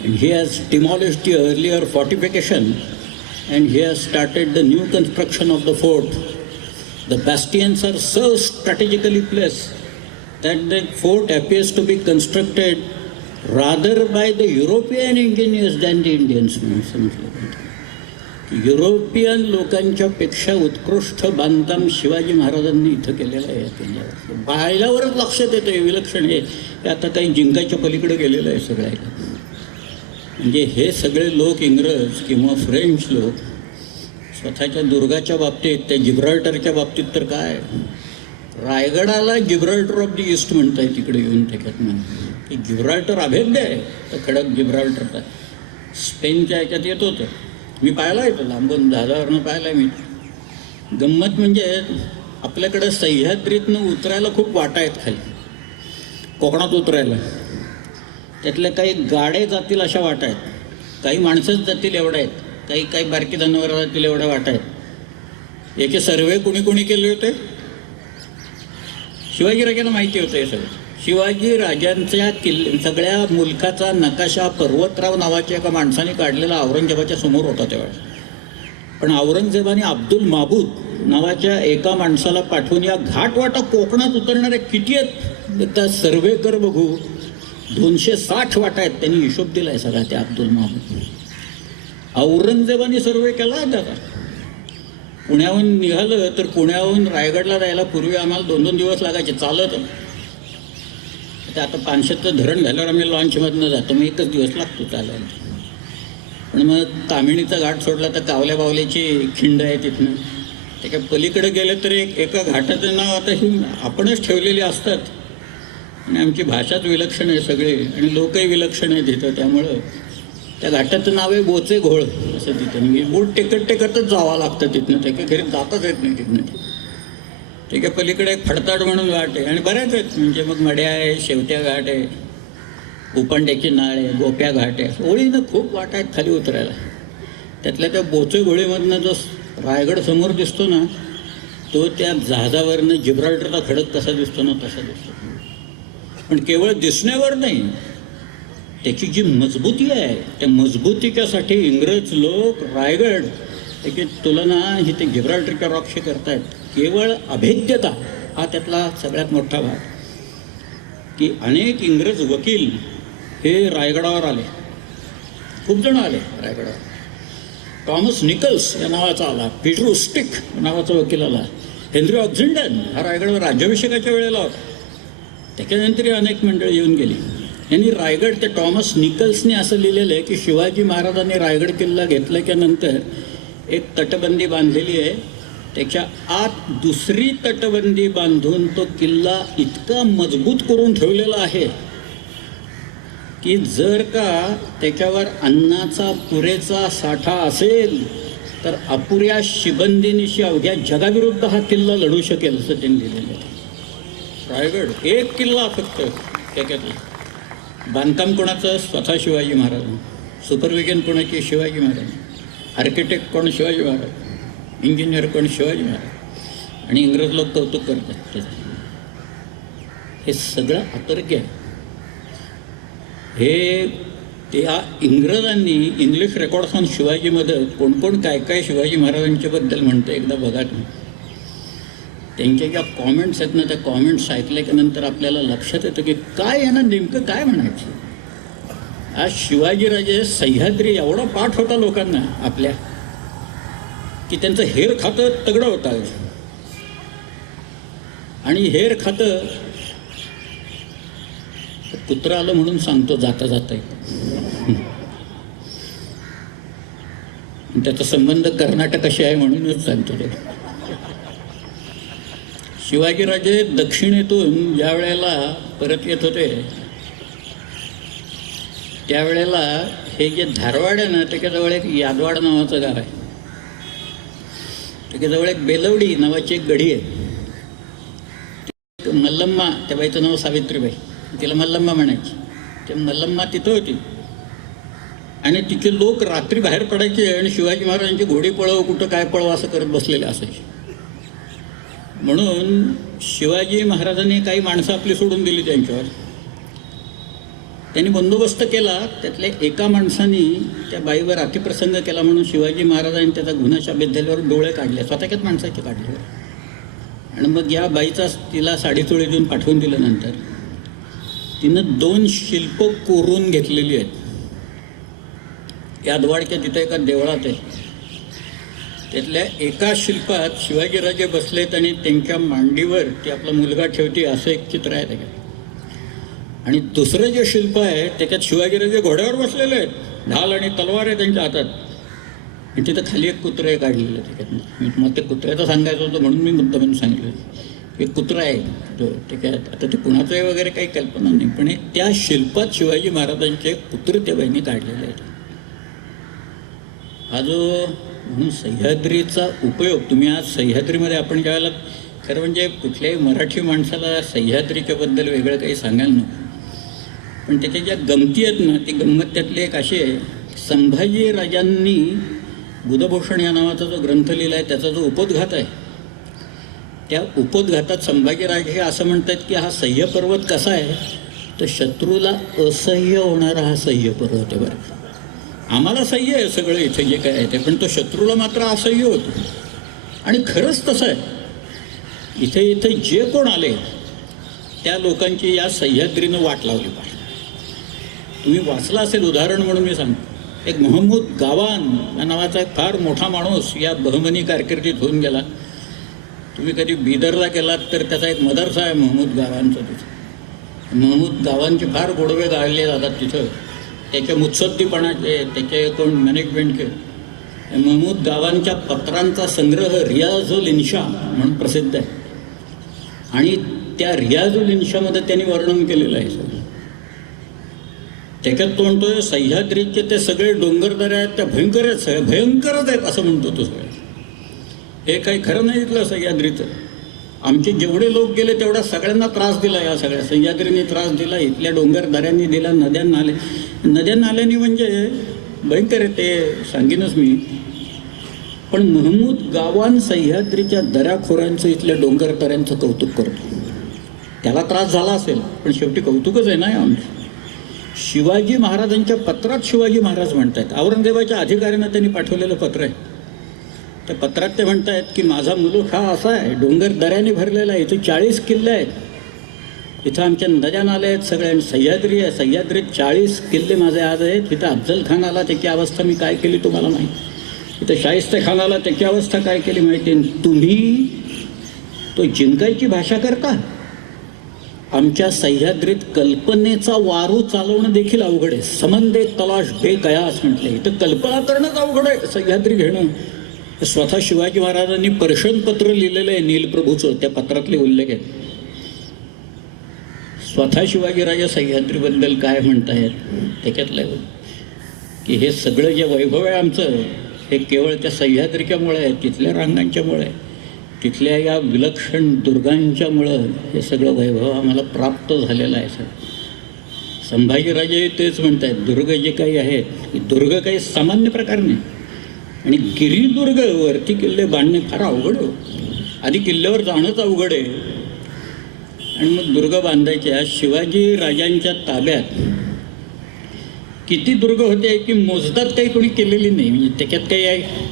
and he has demolished the earlier fortification and he has started the new construction of the fort. The bastions are so strategically placed that the fort appears to be constructed rather by the European engineers than the Indians. European लोकांच्या पेक्षा उत्कृष्ट बांधकाम शिवाजी महाराजांनी इथं केलेलं आहे. किल्ल्यावर बायलावरच लक्षात येतं विलक्षण. हे आता काही जिंकाच्या पलीकडे गेलेलं आहे सगळ्याला. म्हणजे हे सगळे लोक, इंग्रज किंवा फ्रेंच लोक, स्वतःच्या दुर्गाच्या बाबतीत, त्या जिब्राल्टरच्या बाबतीत तर काय, रायगडाला जिब्राल्टर ऑफ द ईस्ट म्हणताय तिकडे येऊन त्याच्यात. म्हणून की जिब्राल्टर अभेद्य आहे तर खडक जिब्राल्टरचा. स्पेनच्या ह्याच्यात येत होतं, मी पाहिला आहे तो लांबून, जहाजावरनं पाहिला आहे मी. गंमत म्हणजे आपल्याकडं सह्याद्रीतनं उतरायला खूप वाटा आहेत खाली, कोकणात उतरायला. त्यातल्या काही गाड्या जातील अशा वाटा आहेत, काही माणसंच जातील एवढ्या आहेत, काही बारकी जनावरं जातील एवढ्या वाटा आहेत. याचे सर्वे कुणी केले होते, शिवाजीराजांना माहिती होतं हे सगळं. शिवाजीराजांच्या सगळ्या मुलखाचा नकाशा पर्वतराव नावाच्या एका माणसाने काढलेला औरंगजेबाच्या समोर होता त्यावेळेस. पण औरंगजेबाने अब्दुल माबूद नावाच्या एका माणसाला पाठवून या घाटवाटा कोकणात उतरणाऱ्या किती आहेत त्या सर्वे कर बघू. 260 वाटा आहेत. त्यांनी हिशोब दिला आहे सगळा त्या अब्दुल माबूद. औरंगजेबाने सर्वे केला आहे त्याचा. पुण्याहून निघालं तर पुण्याहून रायगडला जायला पूर्वी आम्हाला 2-2 दिवस लागायचे चालत. ते आता 500चं धरण झाल्यावर आम्ही लॉन्चमधनं जातो, मग 1च दिवस लागतो चालायला. पण मग तामिणीचा घाट सोडला तर कावल्या बावल्याची खिंड आहे तिथनं, त्याच्या पलीकडे गेलं तर एका घाटाचं नाव आता ही आपणच ठेवलेली असतात आणि आमची भाषाच विलक्षण आहे सगळे आणि लोकही विलक्षण आहे तिथं. त्यामुळं त्या घाटाचं नाव आहे बोचे घोळ असं तिथं. म्हणजे बोट टेकत टेकतच जावं लागतं तिथनं, त्या घरी जाताच येत नाही तिथनं. त्याच्या पलीकडे एक फडताड म्हणून घाट आहे आणि बऱ्याच आहेत. म्हणजे मग मड्या आहे, शेवट्या घाट आहे, उपांड्याची नाळ आहे, गोप्या घाट आहे. ओळीनं खूप वाट आहेत खाली उतरायला. त्यातल्या त्या बोचे घोळीमधनं जो रायगड समोर दिसतो ना, तो त्या जहाजावरनं जिब्राल्टरचा खडक कसा दिसतो ना तसा दिसतो. पण केवळ दिसण्यावर नाही, त्याची जी मजबूती आहे त्या मजबूतीच्यासाठी इंग्रज लोक रायगड त्याची तुलना ही ते जिब्राल्टरच्या रॉकशी करतायत. केवळ अभेद्यता हा त्यातला सगळ्यात मोठा भाग, की अनेक इंग्रज वकील हे रायगडावर आले, खूप जण आले रायगडावर. टॉमस निकल्स या नावाचा आला, पीटर उस्टिक नावाचा वकील आला, हेनरी ऑक्झिंडन हा रायगडावर राज्याभिषेकाच्या वेळेला होता. त्याच्यानंतरही अनेक मंडळी येऊन गेली. यांनी रायगड, त्या टॉमस निकल्सने असं लिहिलेलं आहे की शिवाजी महाराजांनी रायगड किल्ला घेतल्याच्यानंतर एक तटबंदी बांधलेली आहे, त्याच्या आत दुसरी तटबंदी बांधून तो किल्ला इतका मजबूत करून ठेवलेला आहे की जर का त्याच्यावर अन्नाचा पुरेसा साठा असेल तर अपुऱ्या शिबंदीनिशी अवघ्या जगाविरुद्ध हा किल्ला लढू शकेल असं त्यांनी लिहिलेलं आहे. रायगड एक किल्ला फक्त, त्याच्यातला बांधकाम कोणाचं? स्वतः शिवाजी महाराज. सुपरविजन कोणाची? शिवाजी महाराज. आर्किटेक्ट कोण? शिवाजी महाराज. इंजिनियर कोण? शिवाजी महाराज. आणि इंग्रज लोक कौतुक करतात त्याचं. हे सगळं अतर्क्य आहे. हे त्या इंग्रजांनी इंग्लिश रेकॉर्ड्स ऑन शिवाजीमध्ये कोण कोण काय काय शिवाजी महाराजांच्याबद्दल म्हणतं एकदा बघा तुम्ही. त्यांच्या ज्या कॉमेंट्स आहेत ना, त्या कॉमेंट्स ऐकल्याच्यानंतर आपल्याला लक्षात येतं की काय यांना नेमकं काय म्हणायचं. आज शिवाजीराजे सह्याद्री एवढा पाठ होता लोकांना आपल्या की त्यांचं हेर खातं तगडं होतं. आणि हेर खातं कुत्रं आलं म्हणून सांगतो जाता जाता, त्याचा संबंध कर्नाटकाशी आहे म्हणूनच सांगतो तो. शिवाजीराजे दक्षिणेतून ज्या वेळेला परत येत होते त्यावेळेला हे जे धारवाड आहे ना, त्याच्याजवळ एक यादवाड नावाचं गाव आहे. त्याच्याजवळ एक बेलवडी नावाची एक गढी आहे. मल्लम्मा, त्या बाईचं नाव सावित्रीबाई, तिला मल्लम्मा म्हणायची. ते मल्लम्मा तिथं होती आणि तिचे लोक रात्री बाहेर पडायचे आणि शिवाजी महाराजांची घोडी पळव, कुठं काय पळव असं करत बसलेले असायचे. म्हणून शिवाजी महाराजांनी काही माणसं आपली सोडून दिली त्यांच्यावर. त्यांनी बंदोबस्त केला. त्यातल्या एका माणसाने त्या बाईवर अतिप्रसंग केला म्हणून शिवाजी महाराजांनी त्याचा गुन्हा शाबत डोळे काढले, स्वतःच्याच माणसाचे काढले. आणि मग या बाईचा तिला साडीचोळी देऊन पाठवून दिल्यानंतर तिनं 2 शिल्प कोरून घेतलेली आहेत. यादवाडच्या तिथं एका देवळात आहे. त्यातल्या एका शिल्पात शिवाजीराजे बसलेत आणि त्यांच्या मांडीवर ते आपला मुलगा ठेवते असं एक चित्र आहे त्याच्यात. आणि दुसरं जे शिल्प आहे त्याच्यात शिवाजीराजे घोड्यावर बसलेले आहेत, ढाल आणि तलवार आहे त्यांच्या हातात. आणि तिथं खाली एक कुत्रं आहे काढलेलं त्याच्यात. मग ते कुत्र्याचं सांगायचं होतं म्हणून मी मुद्दा म्हणून सांगितलं. एक कुत्रा आहे तो त्याच्यात. आता ते कुणाचं आहे वगैरे काही कल्पना नाही, पण त्या शिल्पात शिवाजी महाराजांचे कुत्रे त्या बाईंनी काढलेले आहेत. हा जो म्हणून सह्याद्रीचा उपयोग, तुम्ही आज सह्याद्रीमध्ये आपण ज्यावेळेला, खरं म्हणजे कुठल्याही मराठी माणसाला सह्याद्रीच्याबद्दल वेगळं काही सांगायला नको, पण त्याच्या ज्या गमती आहेत ना, ती गंमत त्यातली एक अशी आहे. संभाजी राजांनी बुधभूषण या नावाचा जो ग्रंथ लिहिला आहे त्याचा जो उपोद्घात आहे, त्या उपोद्घातात संभाजीराजे हे असं म्हणतात की हा सह्य पर्वत कसा आहे, तर शत्रूला असह्य होणारा हा सह्य पर्वत आहे. बरं, आम्हाला सह्य आहे सगळं इथे जे काय आहे ते, पण तो शत्रूला मात्र असह्य होतो. आणि खरंच तसं आहे. इथे जे कोण आले त्या लोकांची या सह्याद्रीनं वाट लावली पाहिजे. तुम्ही वाचला असेल, उदाहरण म्हणून मी सांगतो. एक महमूद गावान या नावाचा एक फार मोठा माणूस या बहमनी कारकिर्दीत होऊन गेला. तुम्ही कधी बिदरला गेलात तर त्याचा एक मदरसा आहे महमूद गावांचा. तिथं महमूद गावांचे फार गोडवे गाळले जातात तिथं. त्याच्या मुत्सद्दीपणाचे, त्याचे कोण मॅनेजमेंटचे महमूद गावांच्या पत्रांचा संग्रह रियाजुल इन्शा म्हणून प्रसिद्ध आहे. आणि त्या रियाजुल इन्शामध्ये त्यांनी वर्णन केलेलं आहे सगळं. त्याच्यात तो म्हणतोय सह्याद्रीचे ते सगळे डोंगरदऱ्या आहेत त्या भयंकरच आहे, भयंकरच आहेत असं म्हणतो तो सगळं. हे काही खरं नाही इथलं सह्याद्रीचं. आमचे जेवढे लोक गेले तेवढा सगळ्यांना त्रास दिला. या सगळ्या सह्याद्रीने त्रास दिला, इथल्या डोंगर दऱ्यांनी दिला, नद्या नाल्यांनी म्हणजे भयंकर आहे ते सांगेनच मी. पण महमूद गावान सह्याद्रीच्या दऱ्याखोऱ्यांचं इथल्या डोंगर दऱ्यांचं कौतुक करतो. त्याला त्रास झाला असेल पण शेवटी कौतुकच आहे ना आमचं. शिवाजी महाराजांच्या पत्रात शिवाजी महाराज म्हणतायत, औरंगजेबाच्या अधिकाऱ्यांना त्यांनी पाठवलेलं पत्र आहे. त्या पत्रात ते म्हणतायत की माझा मुलूक हा असा आहे, डोंगर दऱ्याने भरलेला आहे, इथे 40 किल्ले आहेत, इथं आमच्या नद्या नाले आहेत सगळ्या, सह्याद्री आहे, सह्याद्रीत 40 किल्ले माझे आज आहेत. इथं अफजल खान आला त्याची अवस्था मी काय केली तुम्हाला माहिती, इथं शाहिस्ते खान आला त्याची अवस्था काय केली माहिती. तुम्ही तो जिंकायची भाषा करता. आमच्या सह्याद्रीत कल्पनेचा वारू चालवणं देखील अवघड आहे. समंदे तलाश बेकयास म्हटले, इथं कल्पना करणंच अवघड आहे सह्याद्री घेणं. स्वतः शिवाजी महाराजांनी पर्शन पत्र लिहिलेलं आहे नीलप्रभूचं, त्या पत्रातले उल्लेख आहेत. स्वतः शिवाजीराजे सह्याद्रीबद्दल काय म्हणतायत त्याच्यातलं की हे सगळं जे वैभव आहे आमचं हे केवळ त्या सह्याद्रीच्यामुळे आहे, तिथल्या रांगांच्यामुळे, तिथल्या या विलक्षण दुर्गांच्यामुळं हे सगळं वैभव आम्हाला प्राप्त झालेलं आहे. संभाजीराजे तेच म्हणत आहेत, दुर्ग जे काही आहेत दुर्ग काही सामान्य प्रकार नाही. आणि गिरिदुर्ग वरती किल्ले बांधणे फार अवघड आहे. आधी किल्ल्यावर जाणंच अवघड आहे आणि मग दुर्ग बांधायच्या. शिवाजी राजांच्या ताब्यात किती दुर्ग होते की मोजदात काही कोणी केलेली नाही, म्हणजे त्याच्यात काही आहे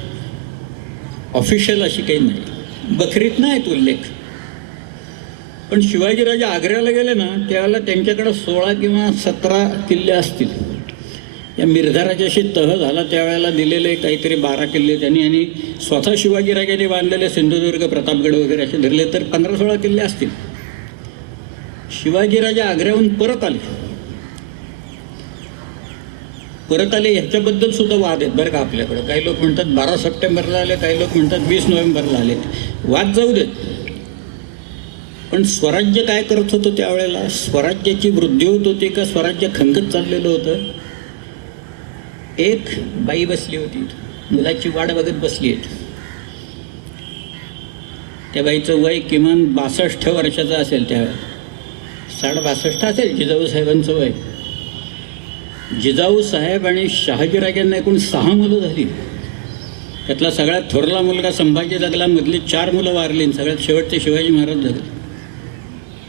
ऑफिशियल अशी काही नाही, बखरीत नाही आहेत उल्लेख. पण शिवाजीराजे आग्र्याला गेले ना त्यावेळेला त्यांच्याकडे 16 किंवा 17 किल्ले असतील. या मिर्झाराजाशी तह झाला त्यावेळेला दिलेले काहीतरी 12 किल्ले त्यांनी, आणि स्वतः शिवाजीराजांनी बांधलेले सिंधुदुर्ग प्रतापगड वगैरे असे धरले तर 15-16 किल्ले असतील. शिवाजीराजे आग्र्याहून परत आले ह्याच्याबद्दल सुद्धा वाद आहेत बरं का आपल्याकडे. काही लोक म्हणतात 12 सप्टेंबरला आले, काही लोक म्हणतात 20 नोव्हेंबरला आले. वाद जाऊ देत. पण स्वराज्य काय करत होतं त्यावेळेला, स्वराज्याची वृद्धी होत होती का स्वराज्य खंगत चाललेलं होतं. एक बाई बसली होती, मुलाची वाट बघत बसली आहेत. त्या बाईचं वय किमान 62 वर्षाचं असेल, त्यावेळेला 62 असेल जिजाऊ साहेबांचं वय. जिजाऊ साहेब आणि शहाजीराजांना एकूण 6 मुलं झाली. त्यातला सगळ्यात थोरला मुलगा संभाजी जगला, मधली 4 मुलं वारली, सगळ्यात शेवटचे शिवाजी महाराज जगले.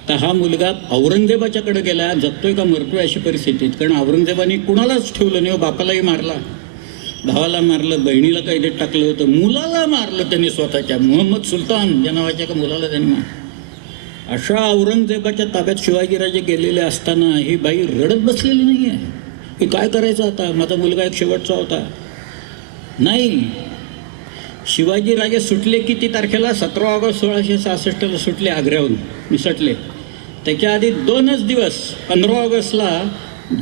तर हा मुलगा औरंगजेबाच्याकडे गेला, जगतोय का मरतोय अशी परिस्थितीत. कारण औरंगजेबाने कुणालाच ठेवलं नाही, बापालाही मारला, भावाला मारलं, बहिणीला कैदेत टाकलं होतं, मुलाला मारलं त्यांनी स्वतःच्या, मोहम्मद सुलतान या नावाच्या का मुलाला त्यांनी मारलं. अशा औरंगजेबाच्या ताब्यात शिवाजीराजे गेलेले असताना ही बाई रडत बसलेली नाही आहे की काय करायचं आता, माझा मुलगा एक शेवटचा होता. नाही, शिवाजीराजे सुटले किती तारखेला, 17 ऑगस्ट 1666ला सुटले आग्र्याहून, निसटले. त्याच्या आधी 2च दिवस 15 ऑगस्टला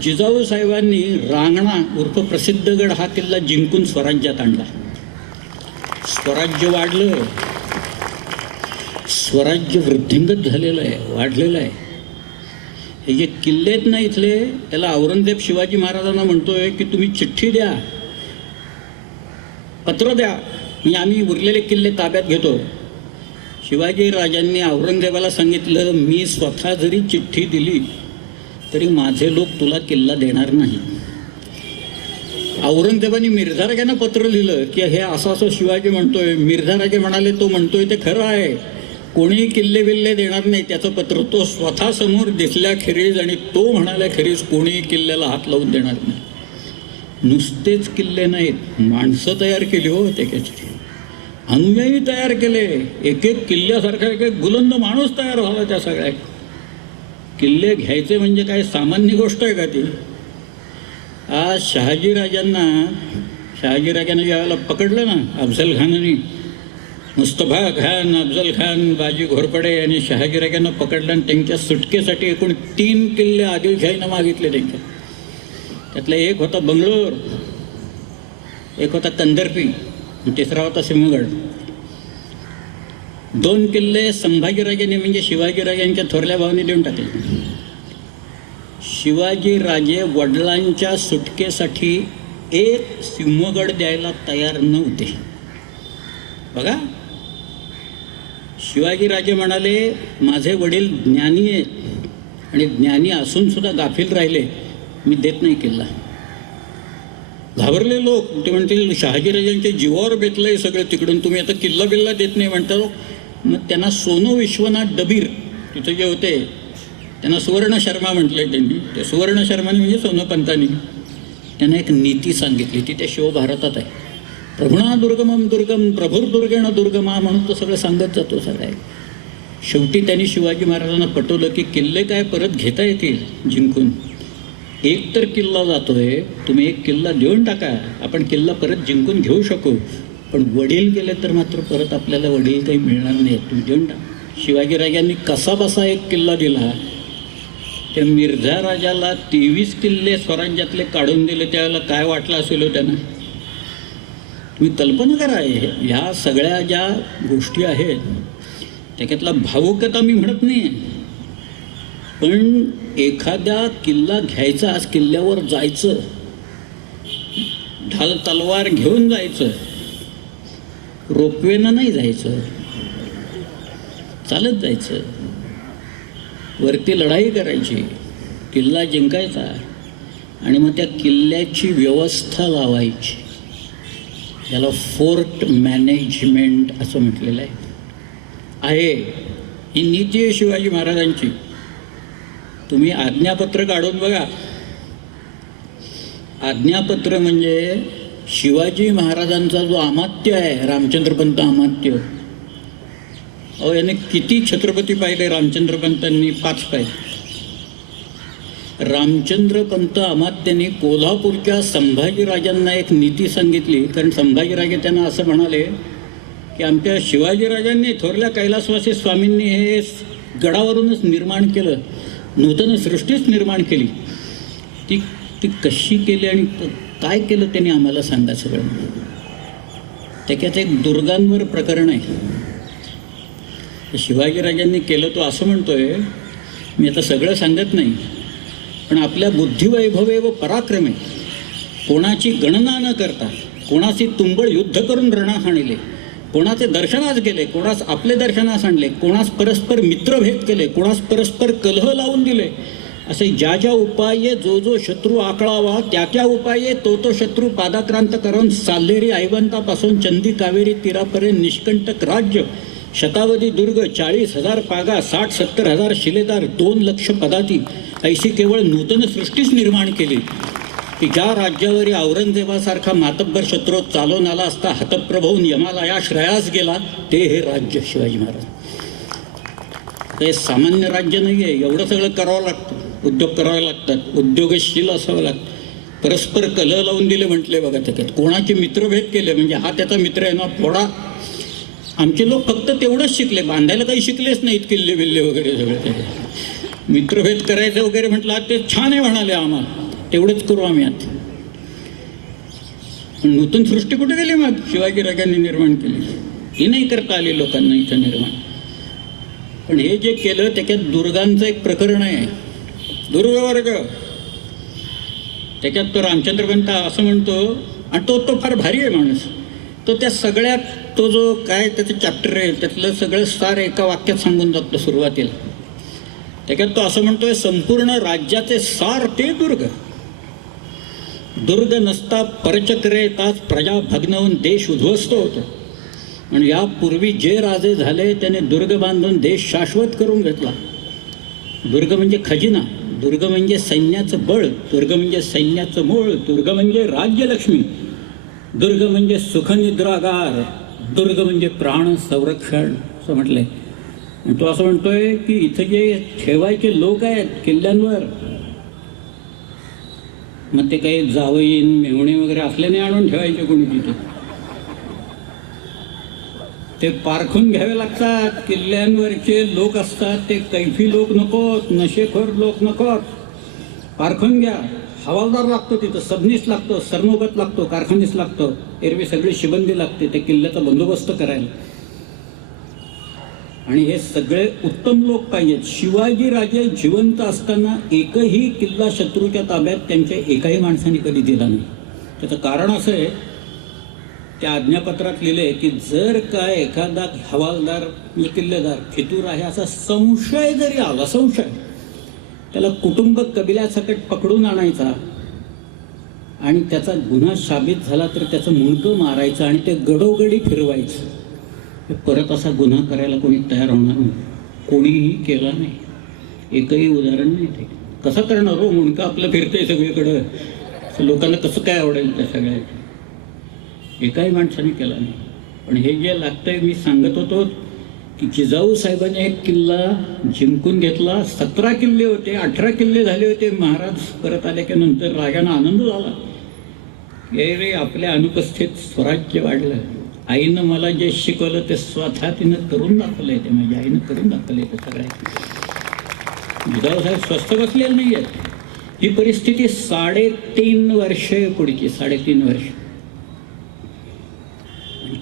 जिजाऊ साहेबांनी रांगणा उर्फ प्रसिद्धगड हा किल्ला जिंकून स्वराज्यात आणला. स्वराज्य वाढलं, स्वराज्य वृद्धिंगत झालेलं आहे, वाढलेलं आहे. हे जे किल्ले आहेत ना इथले, त्याला औरंगजेब शिवाजी महाराजांना म्हणतोय की तुम्ही चिठ्ठी द्या, पत्र द्या, मी आम्ही उरलेले किल्ले ताब्यात घेतो. शिवाजी राजांनी औरंगजेबाला सांगितलं, मी स्वतः जरी चिठ्ठी दिली तरी माझे लोक तुला किल्ला देणार नाही. औरंगजेबाने मिर्झाराजांना पत्र लिहिलं की हे असं असं शिवाजी म्हणतोय. मिर्झाराजे म्हणाले तो म्हणतोय ते खरं आहे, कोणी किल्ले बिल्ले देणार नाही. त्याचं पत्र तो स्वतः समोर दिसल्याखेरीज आणि तो म्हणाल्याखेरीज कोणी किल्ल्याला हात लावून देणार नाही. नुसतेच किल्ले नाहीत, माणसं तयार केली हो त्याच्याची, अनुयायी तयार केले. एक एक किल्ल्यासारखा एक एक बुलंद माणूस तयार झाला त्या सगळ्या. किल्ले घ्यायचे म्हणजे काय सामान्य गोष्ट आहे का ती. आज शहाजीराजांना ज्यावेळेला पकडलं ना अफजल खानाने, मुस्तफा खान, अफजल खान, बाजी घोरपडे यांनी शहाजीराजांना पकडलं आणि त्यांच्या सुटकेसाठी एकूण 3 किल्ले आदिलशाहीनं मागितले त्यांच्या. त्यातला एक होता बंगलोर, एक होता कंदर्पी तिसरा होता सिंहगड. 2 किल्ले संभाजीराजांनी म्हणजे शिवाजीराजांच्या थोरल्या भावाने देऊन टाकले. शिवाजीराजे वडिलांच्या सुटकेसाठी एक सिंहगड द्यायला तयार नव्हते. बघा, शिवाजीराजे म्हणाले माझे वडील ज्ञानी आहेत आणि ज्ञानी असून सुद्धा गाफील राहिले, मी देत नाही किल्ला. घाबरले लोक. ते म्हणतील शहाजीराजांच्या जीवावर बेतलंय सगळं तिकडून, तुम्ही आता किल्ला बिल्ला देत नाही म्हणता. मग त्यांना सोनू विश्वनाथ डबीर तिथे जे होते त्यांना सुवर्ण शर्मा म्हटलंय त्यांनी. ते सुवर्ण शर्माने म्हणजे सोनोपंतांनी त्यांना एक नीती सांगितली. ती त्या शिवभारतात आहे. प्रभुणा दुर्गमम दुर्गम प्रभुर्दुर्गेण दुर्गमा म्हणून तो सगळं सांगत जातो सगळं आहे. शेवटी त्यांनी शिवाजी महाराजांना पटवलं की किल्ले काय परत घेता येतील जिंकून. एक तर किल्ला जातोय, तुम्ही एक किल्ला देऊन टाका, आपण किल्ला परत जिंकून घेऊ शकू. पण वडील गेले तर मात्र परत आपल्याला वडील काही मिळणार नाही, तुम्ही देऊन टाका. शिवाजीराजांनी कसा बसा एक किल्ला दिला. त्या मिर्झा राजाला 23 किल्ले स्वराज्यातले काढून दिले. त्यावेळेला काय वाटलं असेल त्यांना, तुम्ही कल्पना करा. ह्या सगळ्या ज्या गोष्टी आहेत त्याच्यातला भावुकता मी म्हणत नाही, पण एखाद्या किल्ला घ्यायचा, आज किल्ल्यावर जायचं, ढाल तलवार घेऊन जायचं, रोपवेनं नाही जायचं, चालत जायचं, वरती लढाई करायची, किल्ला जिंकायचा आणि मग त्या किल्ल्याची व्यवस्था लावायची. याला फोर्ट मॅनेजमेंट असं म्हटलेलं आहे. ही नीती आहे शिवाजी महाराजांची. तुम्ही आज्ञापत्र काढून बघा. आज्ञापत्र म्हणजे शिवाजी महाराजांचा जो अमात्य आहे, रामचंद्रपंत अमात्य, अहो याने किती छत्रपती पाहिले रामचंद्रपंतांनी? 5 पाहिले. रामचंद्रपंत अमात्यांनी कोल्हापूरच्या संभाजीराजांना एक नीती सांगितली. कारण संभाजीराजे त्यांना असं म्हणाले की आमच्या शिवाजीराजांनी, थोरल्या कैलासवासी स्वामींनी हे गडावरूनच निर्माण केलं, नूतन सृष्टीच निर्माण केली. ती कशी केली आणि काय केलं त्यांनी आम्हाला सांगा सगळं. त्याच्यात एक दुर्गांवर प्रकरण आहे. शिवाजीराजांनी केलं तो असं म्हणतोय, मी आता सगळं सांगत नाही, पण आपल्या बुद्धिवैभवे व पराक्रमे कोणाची गणना न करता कोणाशी तुंबळ युद्ध करून रणास आणले, कोणाचे दर्शनास गेले, कोणास आपले दर्शनास आणले, कोणास परस्पर मित्रभेद केले, कोणास परस्पर कलह लावून दिले, असे ज्या ज्या उपाये जो जो शत्रू आकळावा त्या त्या उपाये तो तो शत्रू पादाक्रांत करून साल्हेरी ऐवंतापासून चंदी कावेरी तीरापर्यंत निष्कंटक राज्य, शतावधी दुर्ग, 40,000 पागा, 60-70 हजार शिलेदार, 2 लक्ष पदाती, ऐशी केवळ नूतन सृष्टीच निर्माण केली की ज्या राज्यावरील औरंगजेबासारखा मातब्बर शत्रू चालून आला असता हतप्रभवून यमाला श्रेयास गेला, ते हे राज्य शिवाजी महाराज. हे सामान्य राज्य नाही आहे. एवढं सगळं करावं लागतं, उद्योग करावे लागतात, उद्योगशील असावं लागतं. परस्पर कलह लावून दिले म्हटले बघा त्याच्यात. कोणाचे मित्रभेद केले म्हणजे हा त्याचा मित्र आहे ना फोडा. आमचे लोक फक्त तेवढंच शिकले, बांधायला काही शिकलेच नाहीत किल्ले बिल्ले वगैरे सगळे. मित्रभेद करायचं वगैरे म्हटलं ते छान आहे म्हणाले, आम्हाला तेवढंच करू आम्ही. आता नूतन सृष्टी कुठे गेली मग शिवाजीराजांनी निर्माण केली? ही नाही करता आली लोकांना इथं निर्माण. पण हे जे केलं त्याच्यात दुर्गांचं एक प्रकरण आहे, दुर्गवर्ग. त्याच्यात तो रामचंद्रपंत असं म्हणतो, आणि तो फार भारी आहे माणूस. तो त्या सगळ्यात तो जो काय त्याचं चॅप्टर आहे त्यातलं सगळं सार एका वाक्यात सांगून जातो सुरुवातीला. त्याच्यात तो असं म्हणतोय, संपूर्ण राज्याचे सार ते दुर्ग. दुर्ग नसता परचक्रे ताच प्रजा भग्नवून देश उद्ध्वस्त होतो. आणि यापूर्वी जे राजे झाले त्याने दुर्ग बांधून देश शाश्वत करून घेतला. दुर्ग म्हणजे खजिना, दुर्ग म्हणजे सैन्याचं बळ, दुर्ग म्हणजे सैन्याचं मूळ, दुर्ग म्हणजे राज्यलक्ष्मी, दुर्ग म्हणजे सुखनिद्रागार, दुर्ग म्हणजे प्राण संरक्षण असं म्हटलंय. आणि तो असं म्हणतोय की इथे जे ठेवायचे लोक आहेत किल्ल्यांवर, मग ते काही जावईन मेहुणे वगैरे असल्याने आणून ठेवायचे कोणी तिथे. ते पारखून घ्यावे लागतात. किल्ल्यांवरचे लोक असतात ते कैफी लोक नकोत, नशेखोर लोक नकोत. पारखून घ्या, हवालदार लागतो, तिथं सबनीस लागतो, सरनोबत लागतो, कारखानीस लागतो, एरवी सगळी शिबंदी लागते त्या किल्ल्याचा बंदोबस्त करायला. आणि हे सगळे उत्तम लोक पाहिजेत. शिवाजी राजे जिवंत असताना एकही किल्ला शत्रूच्या ताब्यात त्यांच्या एकाही माणसाने कधी दिला नाही. त्याचं कारण असं आहे, त्या आज्ञापत्रात लिहिले की जर काय एखादा हवालदार किल्लेदार फितूर आहे असा संशय जरी आला, संशय, त्याला कुटुंब कबिल्यासकट पकडून आणायचा आणि त्याचा गुन्हा साबित झाला तर त्याचं मुंडकं मारायचं आणि ते गडोगडी फिरवायचं. परत असा गुन्हा करायला कोणी तयार होणार नाही, कोणीही केला नाही. एकही उदाहरण नाही. ते कसं करणार हो, मुंडकं आपलं फिरतंय सगळीकडं, लोकांना कसं काय आवडेल त्या सगळ्या. एकाही माणसाने केला नाही. पण हे जे लागतंय, मी सांगत होतो की जिजाऊ साहेबांनी एक किल्ला जिंकून घेतला. 17 किल्ले होते, 18 किल्ले झाले होते. महाराज परत आले की नंतर राजांना आनंद झाला, रे आपल्या अनुपस्थित स्वराज्य वाढलं. आईनं मला जे शिकवलं ते स्वतः तिनं करून दाखवलंय, ते माझ्या आईनं करून दाखवलंय. ते सगळ्या जिजाऊ साहेब स्वस्थ बसलेले नाही आहेत. ही परिस्थिती 3.5 वर्ष पुढची, 3.5 वर्ष.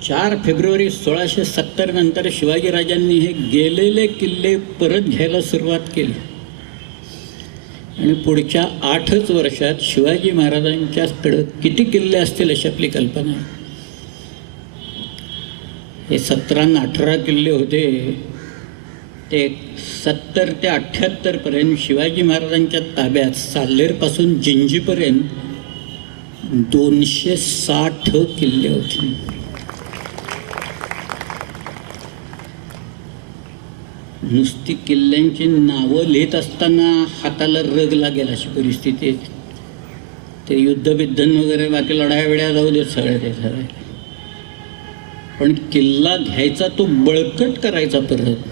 4 फेब्रुवारी 1670 नंतर शिवाजीराजांनी हे गेलेले किल्ले परत घ्यायला सुरुवात केली. आणि पुढच्या 8च वर्षात शिवाजी महाराजांच्याकडं किती किल्ले असतील अशी आपली कल्पना आहे. हे 17 आणि 18 किल्ले होते, ते 70 ते 78 पर्यंत शिवाजी महाराजांच्या ताब्यात साल्हेरपासून जिंजीपर्यंत 260 किल्ले होते. नुसती किल्ल्यांची नावं लिहित असताना हाताला रग लागेल अशी परिस्थिती आहे. ते युद्धबिद्धन वगैरे बाकी लढाया वेळा जाऊ देत सगळ्या ते सगळे, पण किल्ला घ्यायचा तो बळकट करायचा. परत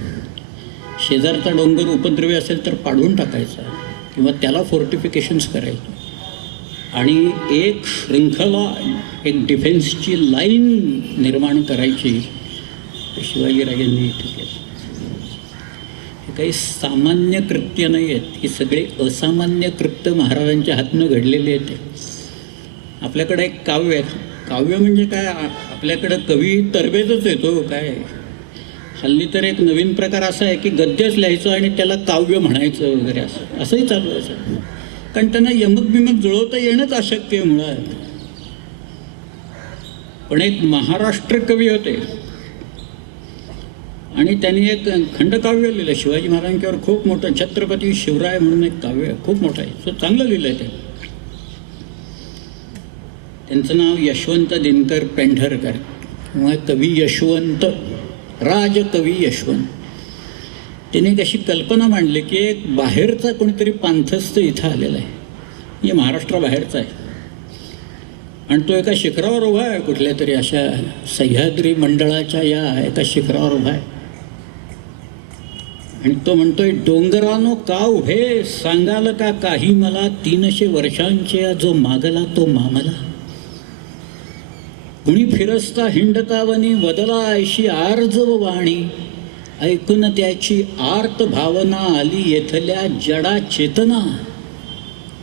शेजारचा डोंगर उपद्रवी असेल तर पाडून टाकायचा किंवा त्याला फोर्टिफिकेशन्स करायचे आणि एक शृंखला, एक डिफेन्सची लाईन निर्माण करायची. शिवाजीराजांनी इथे केलं. हे काही सामान्य कृत्य नाही आहेत, ही सगळे असामान्य कृत्य महाराजांच्या हातनं घडलेले आहेत. आपल्याकडे एक काव्य आहे. काव्य म्हणजे काय, आपल्याकडं कवी तरबेजच येतो काय. हल्ली तर एक नवीन प्रकार असा आहे की गद्यच लिहायचं आणि त्याला काव्य म्हणायचं वगैरे, असंही चालू आहे. कारण त्यांना यमक बिमक जुळवता येणंच अशक्य आहे मुळात. पण एक महाराष्ट्र कवी होते आणि त्यांनी एक खंडकाव्य लिहिलं शिवाजी महाराजांच्यावर, खूप मोठं, छत्रपती शिवराय म्हणून एक काव्य खूप मोठं आहे. तो चांगलं लिहिलं आहे. त्यांचं नाव यशवंत दिनकर पेंढरकर किंवा कवी यशवंत, राजकवी यशवंत. त्यांनी एक अशी कल्पना मांडली की एक बाहेरचा कोणीतरी पांथस्थ इथं आलेला आहे, म्हणजे महाराष्ट्राबाहेरचा आहे, आणि तो एका शिखरावर उभा आहे, कुठल्या तरी अशा सह्याद्री मंडळाच्या या एका शिखरावर उभा आहे. आणि तो म्हणतोय, डोंगरानो का उभे, सांगाल का काही मला, 300 वर्षांचे जो मागला तो मामला. कुणी फिरस्ता हिंडतावनी वदला ऐशी आर्जव वाणी, ऐकून त्याची आर्त भावना आली येथल्या जडा चेतना.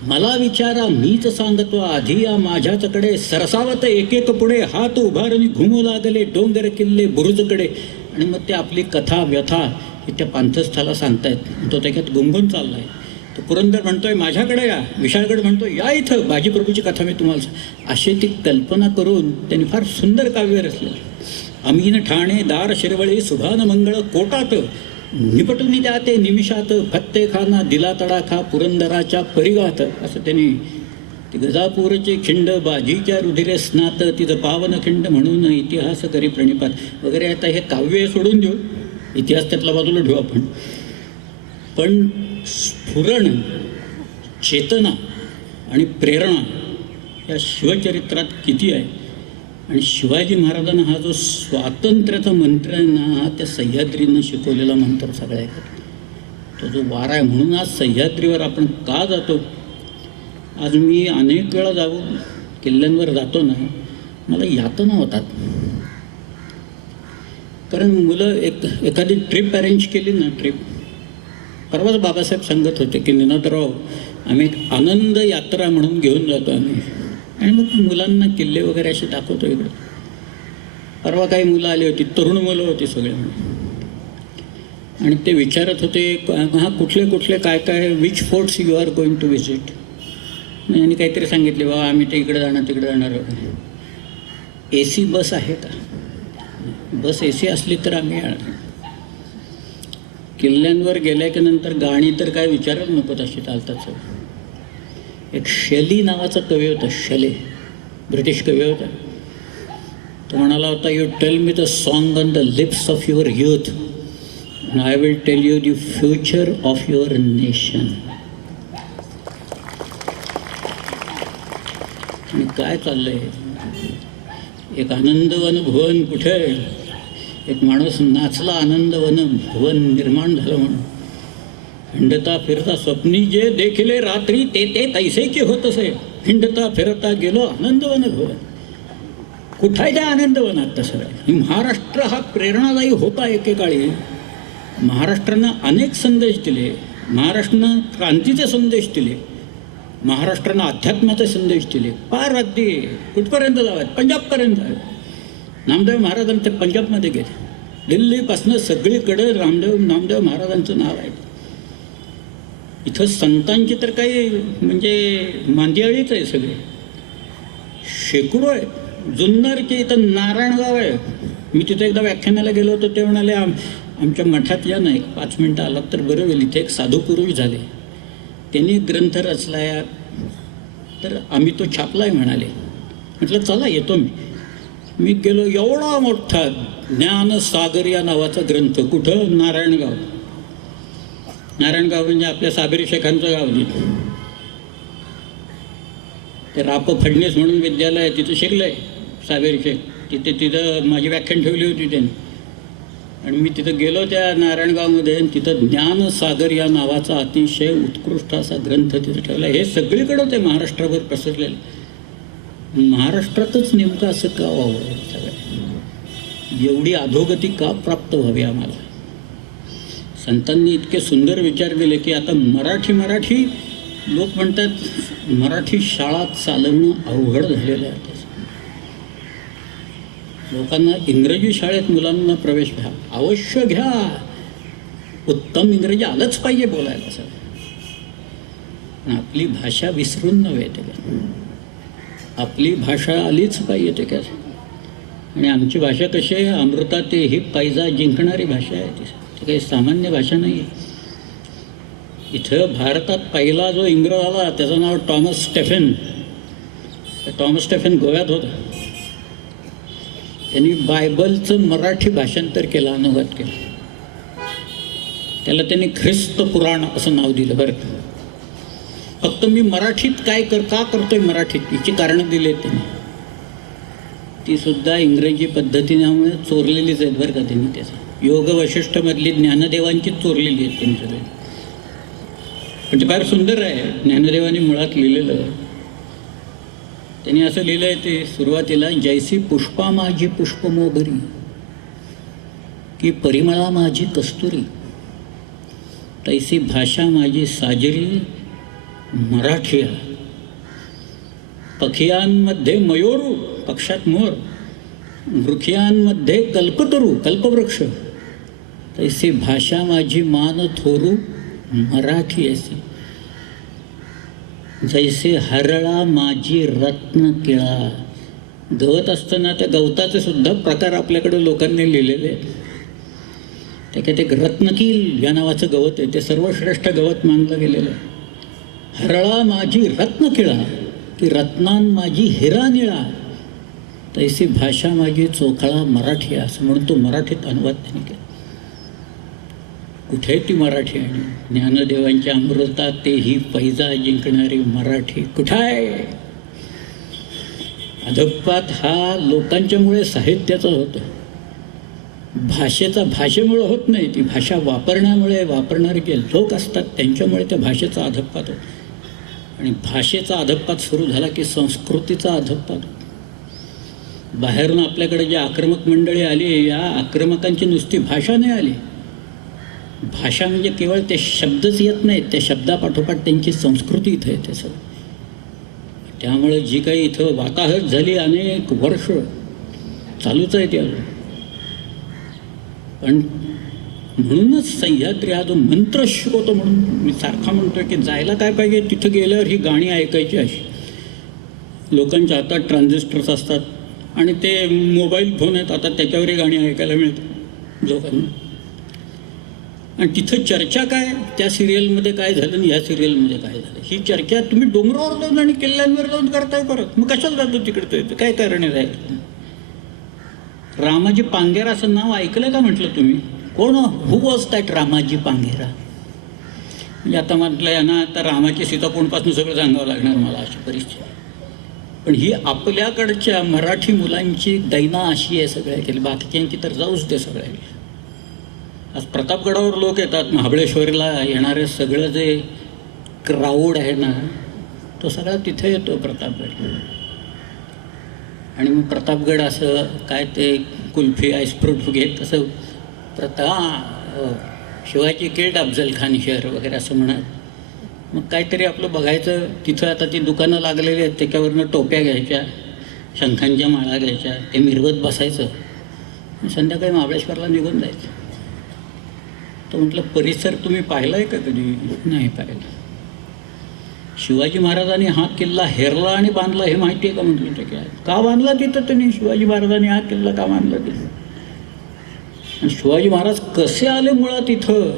मला विचारा मीच सांगतो आधी या माझ्याचकडे, सरसावत एक एक पुढे हात उभारून घुमू लागले डोंगर किल्ले बुरुजकडे. आणि मग ते आपली कथा व्यथा हे त्या पांथस्थाला सांगतायत. तो त्याच्यात गुंगून चाललाय. तो पुरंदर म्हणतोय माझ्याकडे या, विशाळगड म्हणतोय या इथं, बाजीप्रभूची कथा मी तुम्हाला. अशी ती कल्पना करून त्यांनी फार सुंदर काव्य रचलं. अमीन ठाणे दार शिरवळी सुभान मंगळ कोटात, निपटून द्या ते निमिषात, फत्तेखाना दिला तडाखा पुरंदराच्या परिघात. असं त्यांनी ती गजापूरची खिंड बाजीच्या रुधिरे स्नात, तिचं पावन खिंड म्हणून इतिहास करी प्रणिपात वगैरे. आता हे काव्य सोडून देऊ, इतिहास त्यातला बाजूला ठेवू आपण. पण स्फुरण, चेतना आणि प्रेरणा या शिवचरित्रात किती आहे. आणि शिवाजी महाराजांना हा जो स्वातंत्र्याचा मंत्र आहे ना, हा त्या सह्याद्रीनं शिकवलेला मंत्र सगळ्या आहे. तो जो वारा आहे. म्हणून आज सह्याद्रीवर आपण का जातो. आज मी अनेक वेळा किल्ल्यांवर जातो ना, मला यातना होतात. कारण मुलं एखादी ट्रिप अरेंज केली ना, ट्रिप, परवाच बाबासाहेब सांगत होते की निनादराव आम्ही एक आनंद यात्रा म्हणून घेऊन जातो आम्ही, आणि मग मुलांना किल्ले वगैरे असे दाखवतो इकडे. परवा काही मुलं आली होती, तरुण मुलं होती सगळे, आणि ते विचारत होते हा कुठले कुठले काय काय which forts you are going to visit. आणि काहीतरी सांगितले बाबा आम्ही ते इकडे जाणार तिकडे जाणार आहोत. AC बस आहे का? बस AC असली तर आम्ही येणार. किल्ल्यांवर गेल्या की नंतर गाणी तर काय विचारच नको तशी चालतात. एक शेली नावाचा कवी होता, शेले, ब्रिटिश कवी होता. तो म्हणाला होता, you tell me the song on the lips of your youth and I will tell you the future of your nation. आणि काय चाललंय? एक आनंदवन भुवन कुठे? एक माणूस नाचला, आनंदवन भुवन निर्माण झालं म्हणून. हिंडता फिरता स्वप्नी जे देखिले रात्री ते ते तैसेचे होत असे. हिंडता फिरता गेलो आनंदवन भुवन. कुठाय त्या आनंदवनात तसं? महाराष्ट्र हा प्रेरणादायी होता एकेकाळी. महाराष्ट्रानं अनेक संदेश दिले. महाराष्ट्रानं क्रांतीचे संदेश दिले. महाराष्ट्रानं अध्यात्माचे संदेश दिले. पार अगदी कुठपर्यंत जावेत? पंजाबपर्यंत जावे. नामदेव महाराजांचे पंजाबमध्ये गेले. दिल्लीपासनं सगळीकडे नामदेव महाराजांचं नाव आहे. इथं संतांची तर काही म्हणजे मांदियाळीच आहे सगळे. शेकडो आहे. जुन्नरचे इथं नारायणगाव आहे. मी तिथे एकदा व्याख्यानाला गेलो होतो. ते म्हणाले आमच्या मठात या नाही 5 मिनटं आलात तर बरं होईल. इथे एक साधू पुरुष झाले, त्यांनी ग्रंथ रचलाय, तर आम्ही तो छापलाय म्हणाले. म्हटलं चला येतो मी गेलो. एवढा मोठा ज्ञानसागर या नावाचा ग्रंथ. कुठं? नारायणगाव. नारायणगाव म्हणजे आपल्या साबरी शेखांचं गाव. ते राप फडणीस म्हणून विद्यालय आहे, तिथं शिकलंय साबरी शेख. तिथं माझी व्याख्यान ठेवली होती त्यांनी. आणि मी तिथं गेलो त्या नारायणगावमध्ये, आणि तिथं ज्ञानसागर या नावाचा अतिशय उत्कृष्ट असा ग्रंथ तिथं ठेवला. हे सगळीकडं ते महाराष्ट्रावर पसरलेलं. महाराष्ट्रातच नेमकं असं का व्हावं? सगळं एवढी अधोगती का प्राप्त व्हावी आम्हाला? संतांनी इतके सुंदर विचार दिले की आता मराठी लोक म्हणतात मराठी शाळा चालवणं अवघड झालेलं आहे. लोकांना इंग्रजी शाळेत मुलांना प्रवेश घ्या, अवश्य घ्या. उत्तम इंग्रजी आलंच पाहिजे बोलायला सर. पण आपली भाषा विसरून नव्हे ते. आपली भाषा आलीच पाहिजे ते काय. आणि आमची भाषा कशी आहे? अमृता ते ही पैजा जिंकणारी भाषा आहे. ती काही सामान्य भाषा नाही आहे. इथं भारतात पहिला जो इंग्रज आला त्याचं नाव टॉमस स्टेफेन. टॉमस स्टेफेन गोव्यात होता. त्यांनी बायबलचं मराठी भाषांतर केलं, अनुवाद केलं. त्याला त्यांनी ख्रिस्त पुराण असं नाव दिलं. बरं, फक्त मी मराठीत का करतोय मराठीत याची कारणं दिली आहेत त्यांनी. ती सुद्धा इंग्रजी पद्धतीने चोरलेलीच आहेत बरं का त्यांनी. त्याचं योग वशिष्ठमधली ज्ञानदेवांची चोरलेली आहेत त्यांनी सगळे. पण ते फार सुंदर आहे. ज्ञानदेवांनी मुळात लिहिलेलं. त्यांनी असं लिहिलं आहे ते सुरुवातीला, जैसी पुष्पा माझी पुष्पमोगरी की परिमळा माझी कस्तुरी, तैसी भाषा माझी साजरी मराठिया. पखियांमध्ये मयूरू, पक्षात मोर, वृक्षांमध्ये कल्पतरू, कल्पवृक्ष, तैसी भाषा माझी मान थोरू मराठी अशी. जैसे हरळा माझी रत्न किळा. गवत असताना त्या गवताचे सुद्धा प्रकार आपल्याकडे लोकांनी लिहिलेले आहेत. त्याच्यात एक रत्नकील या नावाचं गवत आहे, ते सर्वश्रेष्ठ गवत मानलं गेलेलं आहे. हरळा माझी रत्न किळा की रत्नां माझी हिरा निळा, तैसी भाषा माझी चोखळा मराठी असं म्हणून तो मराठीत अनुवाद त्यांनी केला. कुठे ती मराठी? आणि ज्ञानदेवांच्या अमृता तेही पैजा जिंकणारी मराठी कुठाय? अधपात हा लोकांच्यामुळे साहित्याचा होतो. भाषेचा भाषेमुळे होत नाही. ती भाषा वापरण्यामुळे, वापरणारे जे लोक असतात त्यांच्यामुळे त्या भाषेचा अधपात होतो. आणि भाषेचा अधपात सुरू झाला की संस्कृतीचा अधपात होतो. बाहेरून आपल्याकडे जी आक्रमक मंडळी आली, या आक्रमकांची नुसती भाषा नाही आली, भाषा म्हणजे केवळ ते शब्दच येत नाहीत, त्या शब्दापाठोपाठ त्यांची संस्कृती इथं येते सगळं. त्यामुळे जी काही इथं वाताहत झाली अनेक वर्ष चालूच आहे ते अजून. पण म्हणूनच सह्याद्री हा जो मंत्र शिकवतो म्हणून मी सारखा म्हणतोय की जायला काय पाहिजे, तिथं गेल्यावर ही गाणी ऐकायची अशी. लोकांच्या हातात ट्रान्झिस्टर्स असतात आणि ते मोबाईल फोन आहेत, आता त्याच्यावरही गाणी ऐकायला मिळतात लोकांना. आणि तिथं चर्चा काय, त्या सिरियलमध्ये काय झालं आणि ह्या सिरियलमध्ये काय झालं, ही चर्चा तुम्ही डोंगरावर जाऊन आणि किल्ल्यांवर जाऊन करताय परत. मग कशाला जातो तिकडे, तो काय कारण आहे जायचं? रामाजी पांगेरा असं नाव ऐकलं का म्हटलं तुम्ही? कोण, who was that Ramaji Pangera? म्हणजे आता म्हटलं आहे ना, आता रामाची सीताकोणपासून सगळं सांगावं लागणार मला, अशी परिस्थिती. पण ही आपल्याकडच्या मराठी मुलांची दैना अशी आहे सगळ्या, बाकीच्यांची तर जाऊच दे सगळ्या. आज प्रतापगडावर लोक येतात, महाबळेश्वरला येणारे सगळं जे क्राऊड आहे ना, तो सगळा तिथे येतो प्रतापगड. आणि मग प्रतापगड असं काय ते कुल्फी आईस्फ्रूट घेत असं शिवाजी किल्ड अफजल खान शहर वगैरे असं म्हणत. मग काहीतरी आपलं बघायचं तिथं. आता ती दुकानं लागलेली आहेत, त्याच्यावरनं टोप्या घ्यायच्या, शंखांच्या माळा घ्यायच्या, ते मिरवत बसायचं, संध्याकाळी महाबळेश्वरला निघून जायचं. तर म्हटलं परिसर तुम्ही पाहिला आहे का कधी? नाही पाहिलं. शिवाजी महाराजांनी हा किल्ला हेरला आणि बांधला हे माहिती आहे का म्हटलं? ते काय का बांधला तिथं त्यांनी? शिवाजी महाराजांनी हा किल्ला का बांधला तिथं? आणि शिवाजी महाराज कसे आले मुळात इथं?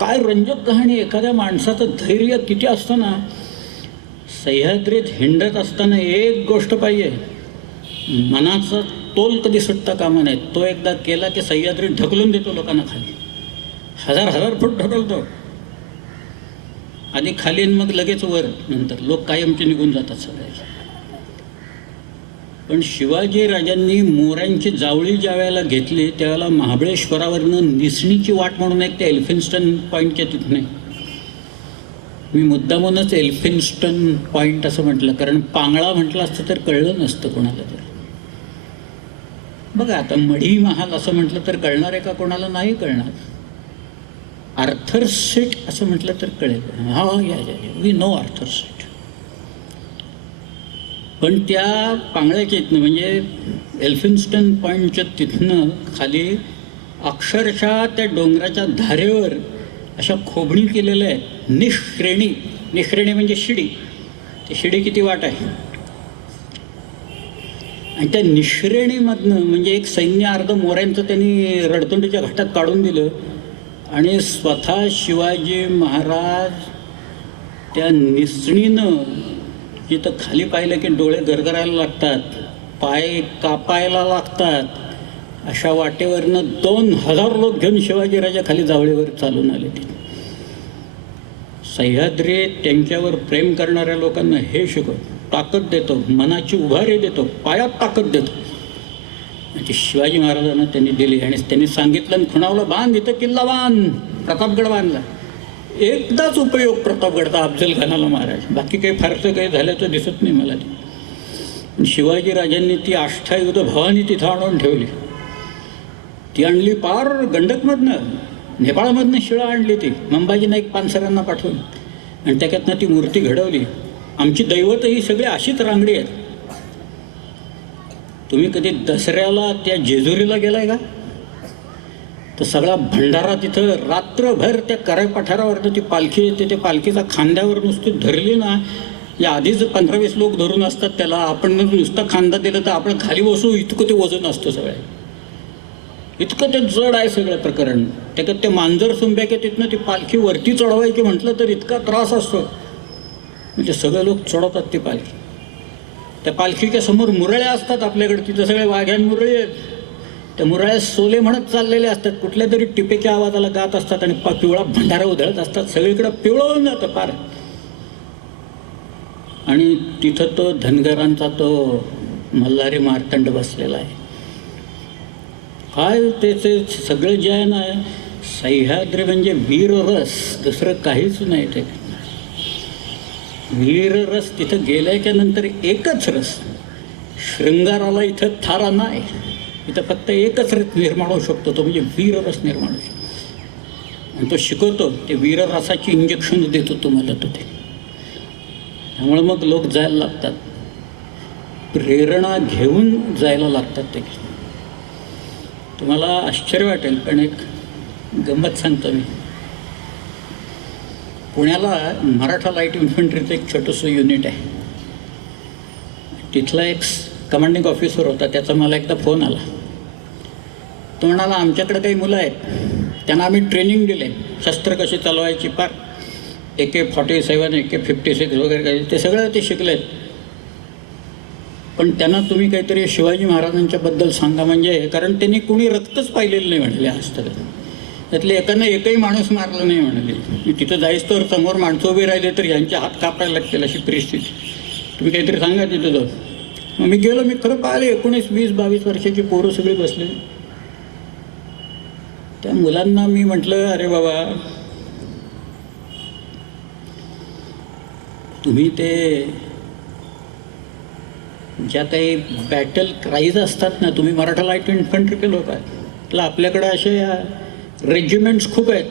काय रंजक कहाणी. एखाद्या माणसाचं धैर्य किती असतं ना. सह्याद्रीत हिंडत असताना एक गोष्ट पाहिजे, मनाचा तोल कधी सुटता कामा नये. तो एकदा केला की सह्याद्रीत ढकलून देतो लोकांना खाली, हजार फूट ढकलतो. आधी खाली मग लगेच वर, नंतर लोक कायमचे निघून जातात सगळे. पण शिवाजी राजांनी मोऱ्यांची जावळी ज्या वेळेला घेतली त्यावेळेला महाबळेश्वरावरनं निसणीची वाट म्हणून एक ते एल्फिन्स्टन पॉईंटच्या तिथं, मी मुद्दामूनच एल्फिन्स्टन पॉईंट असं म्हटलं कारण पांगळा म्हटलं असतं तर कळलं नसतं कोणाला. तर बघा आता मढी महाल असं म्हटलं तर कळणार आहे का कोणाला? नाही कळणार. आर्थर सीट असं म्हटलं तर कळेल, हा या वी नो आर्थर सीट. पण त्या पांगळ्याच्या इथनं म्हणजे एल्फिन्स्टन पॉईंटच्या तिथनं खाली अक्षरशः त्या डोंगराच्या धारेवर अशा खोबणी केलेल्या आहेत, निश्रेणी. निश्रेणी म्हणजे शिडी. ती शिडी किती वाट आहे, आणि त्या निश्रेणीमधनं म्हणजे एक सैन्य अर्ध मोऱ्यांचं त्यांनी रडतुंडीच्या घाटात काढून दिलं. आणि स्वतः शिवाजी महाराज त्या निसणीनं जिथं खाली पाहिलं की डोळे गरगरायला लागतात, पाय कापायला लागतात, अशा वाटेवरनं 2000 लोक घेऊन शिवाजीराजा खाली जावळीवर चालून आले. सह्याद्री त्यांच्यावर प्रेम करणाऱ्या लोकांना हे शिकवतो, ताकद देतो, मनाची उभारी देतो, पायात ताकद देतो. म्हणजे शिवाजी महाराजांना त्यांनी दिली आणि त्यांनी सांगितलं आणि खुणावलं, बांध इथं किल्ला बांध. प्रतापगड बांधला. एकदाच उपयोग प्रतापगडचा अफजल खानाला महाराज, बाकी काही फारसं काही झाल्याचं दिसत नाही मला. ते शिवाजीराजांनी ती आष्ठायुध भवानी तिथं आणून ठेवली. ती आणली पार गंडकमधनं, नेपाळमधनं शिळा आणली ती मंबाजी नाईक पानसरांना पाठवून, आणि त्याच्यातनं ती मूर्ती घडवली. आमची दैवत ही सगळी अशीच रांगडी आहेत. तुम्ही कधी दसऱ्याला त्या जेजुरीला गेलाय का? तर सगळा भंडारा तिथं रात्रभर त्या कराय पठारावरनं ती पालखी येते. त्या पालखीचा खांद्यावर नुसती धरली ना, या आधीच 15-20 लोक धरून असतात त्याला. आपण नुसता खांदा दिलं तर आपण खाली बसू इतकं ते वजन असतं सगळं, इतकं ते जड आहे सगळं प्रकरण. त्याच्यात ते मांजर सुंब्याके तिथनं ती पालखी वरती चढवायची म्हटलं तर इतका त्रास असतो. म्हणजे सगळे लोक चढवतात ती पालखी. त्या पालखीच्या समोर मुरळ्या असतात आपल्याकडे, तिथं सगळे वाघ्यान मुरळी आहेत. त्या मुरळ्या सोले म्हणत चाललेले असतात, कुठल्या तरी टिपेच्या आवाजाला गात असतात आणि पिवळा भंडारा उधळत असतात. सगळीकडं पिवळवून जातं फार. आणि तिथं तो धनगरांचा तो मल्हारी मार्तंड बसलेला आहे. काय त्याचे सगळं जे आहे ना, सह्याद्री म्हणजे वीररस, दुसरं काहीच नाही. ते वीररस तिथं गेल्याच्या नंतर एकच रस. शृंगाराला इथं थारा नाही, इथं फक्त एकच रस निर्माण होऊ शकतो, तो म्हणजे वीररस निर्माण होऊ शकतो. आणि तो शिकवतो ते वीररसाची इंजेक्शन देतो तुम्हाला तो ते. त्यामुळे मग लोक जायला लागतात, प्रेरणा घेऊन जायला लागतात ते. तुम्हाला आश्चर्य वाटेल पण एक गंमत सांगतो मी. पुण्याला मराठा लाईट इन्फंट्रीचं एक छोटंसं युनिट आहे. तिथला एक कमांडिंग ऑफिसर होता, त्याचा मला एकदा फोन आला. तो म्हणाला आमच्याकडे काही मुलं आहेत, त्यांना आम्ही ट्रेनिंग दिले शस्त्र कशी चालवायची, फार AK-47 AK-56 वगैरे काही ते सगळं ते शिकलेत. पण त्यांना तुम्ही काहीतरी शिवाजी महाराजांच्याबद्दल सांगा, म्हणजे कारण त्यांनी कुणी रक्तच पाहिलेलं नाही म्हणाले आज तर. त्यातले एकानं एकही माणूस मारला नाही म्हणाले. तिथं जायचं तर समोर माणसं उभी राहिले तर यांचे हात कापायला लागतील अशी परिस्थिती. तुम्ही काहीतरी सांगा तिथं जाऊन. मग मी गेलो, मी खरं पाहिले 19, 20, 22 वर्षाची पोरं सगळी बसले. त्या मुलांना मी म्हटलं, अरे बाबा तुम्ही ते ज्या काही बॅटल क्राईज असतात ना, तुम्ही मराठा लाईट इन्फंट्री लोक आहेत, तर आपल्याकडे असे रेजिमेंट्स खूप आहेत.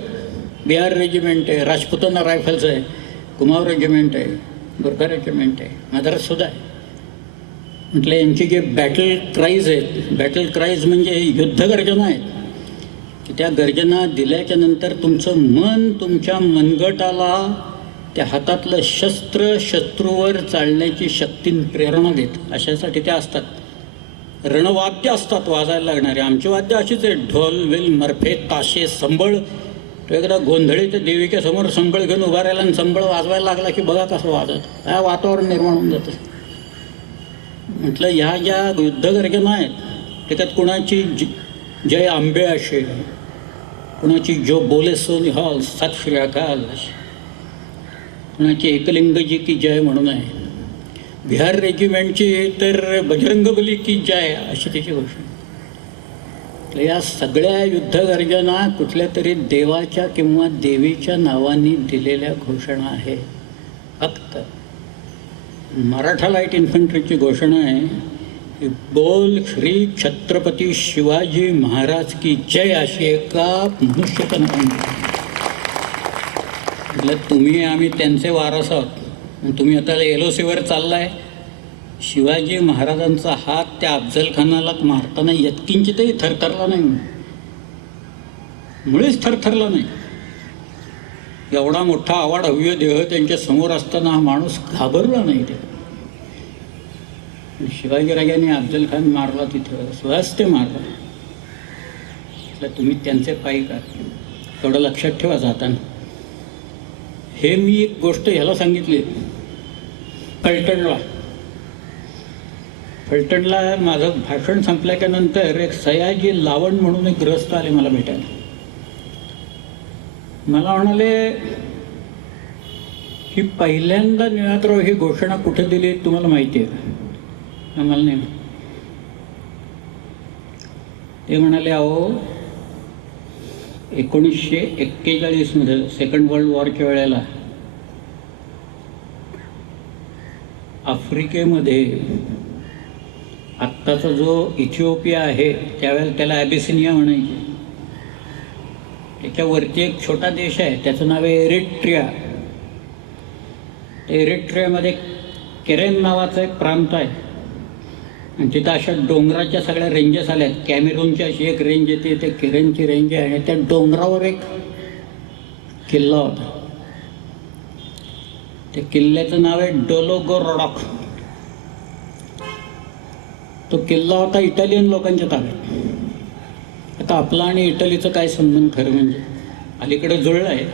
बिहार रेजिमेंट आहे, राजपुताना रायफल्स आहे, कुमाव रेजिमेंट आहे, गोरखा रेजिमेंट आहे, मद्राससुद्धा आहे. म्हटलं यांची जे बॅटल क्राईज आहेत, बॅटल क्राईज म्हणजे युद्ध गर्जना आहेत, की त्या गर्जना दिल्याच्या नंतर तुमचं मन तुमच्या मनगटाला त्या हातातलं शस्त्र शत्रूवर चालण्याची शक्ती प्रेरणा देत, अशासाठी त्या असतात. रणवाद्य असतात वाजायला लागणारे. आमची वाद्य अशीच आहे, ढोल वेल मर्फे ताशे संबळ. तो एकदा गोंधळी तर देवीच्या समोर संबळ घेऊन उभा राहिला आणि संबळ वाजवायला लागला की बघा कसं वाजत, काय वातावरण निर्माण होऊन जातं. म्हटलं ह्या ज्या युद्धगर्जना आहेत त्याच्यात कुणाची जय आंबे असे, कुणाची जो बोले सो निहाल सत श्री अकाल अशी, कुणाची एकलिंगजी की जय म्हणून आहे. बिहार रेजिमेंटची तर बजरंगबली की जय अशी त्याची घोषणा. या सगळ्या युद्धगर्जना कुठल्या तरी देवाच्या किंवा देवीच्या नावाने दिलेल्या घोषणा आहे. फक्त मराठा लाईट इन्फंट्रीची घोषणा आहे की बोल श्री छत्रपती शिवाजी महाराज की जय, अशी एका मनुष्याचं नाव. म्हटलं तुम्ही आम्ही त्यांचे वारस आहोत, तुम्ही आता LOCवर चाललाय. शिवाजी महाराजांचा हात त्या अफजल खानाला मारताना यत्किंचितही थरथरला नाही, मुळीच थरथरला नाही. एवढा मोठा आवाढव्य देह त्यांच्या समोर असताना हा माणूस घाबरला नाही. ते शिवाजीराजांनी अफजल खान मारला तिथं, स्वास्थ्य मारला. तुम्ही त्यांचे पायी का, एवढं लक्षात ठेवा जाताना. हे मी एक गोष्ट ह्याला सांगितली फलटणला माझं भाषण संपल्याच्यानंतर एक सयाजी लावण म्हणून एक ग्रस्त आले मला भेटायला. मला म्हणाले ही पहिल्यांदा निळातराव ही घोषणा कुठे दिली तुम्हाला माहिती आहे का? मला नाही. ते म्हणाले अहो 1941 सेकंड वर्ल्ड वॉरच्या वेळेला आफ्रिकेमध्ये आत्ताचा जो इथिओपिया आहे त्यावेळेला त्याला ॲबिसिनिया म्हणायचे, त्याच्यावरती एक छोटा देश आहे त्याचं नाव आहे एरिट्रिया. एरिट्रियामध्ये केरेन नावाचा एक प्रांत आहे आणि तिथं अशा डोंगराच्या सगळ्या रेंजेस आल्या आहेत. कॅमेरूनची अशी एक रेंज येते, ते केरेनची रेंज आहे आणि त्या डोंगरावर एक किल्ला होता. त्या किल्ल्याचं नाव आहे डोलोगोरोडॉक. तो किल्ला होता इटालियन लोकांच्या ताब्यात. आता आपला आणि इटलीचं काय संबंध खरं म्हणजे अलीकडे जुळलं आहे,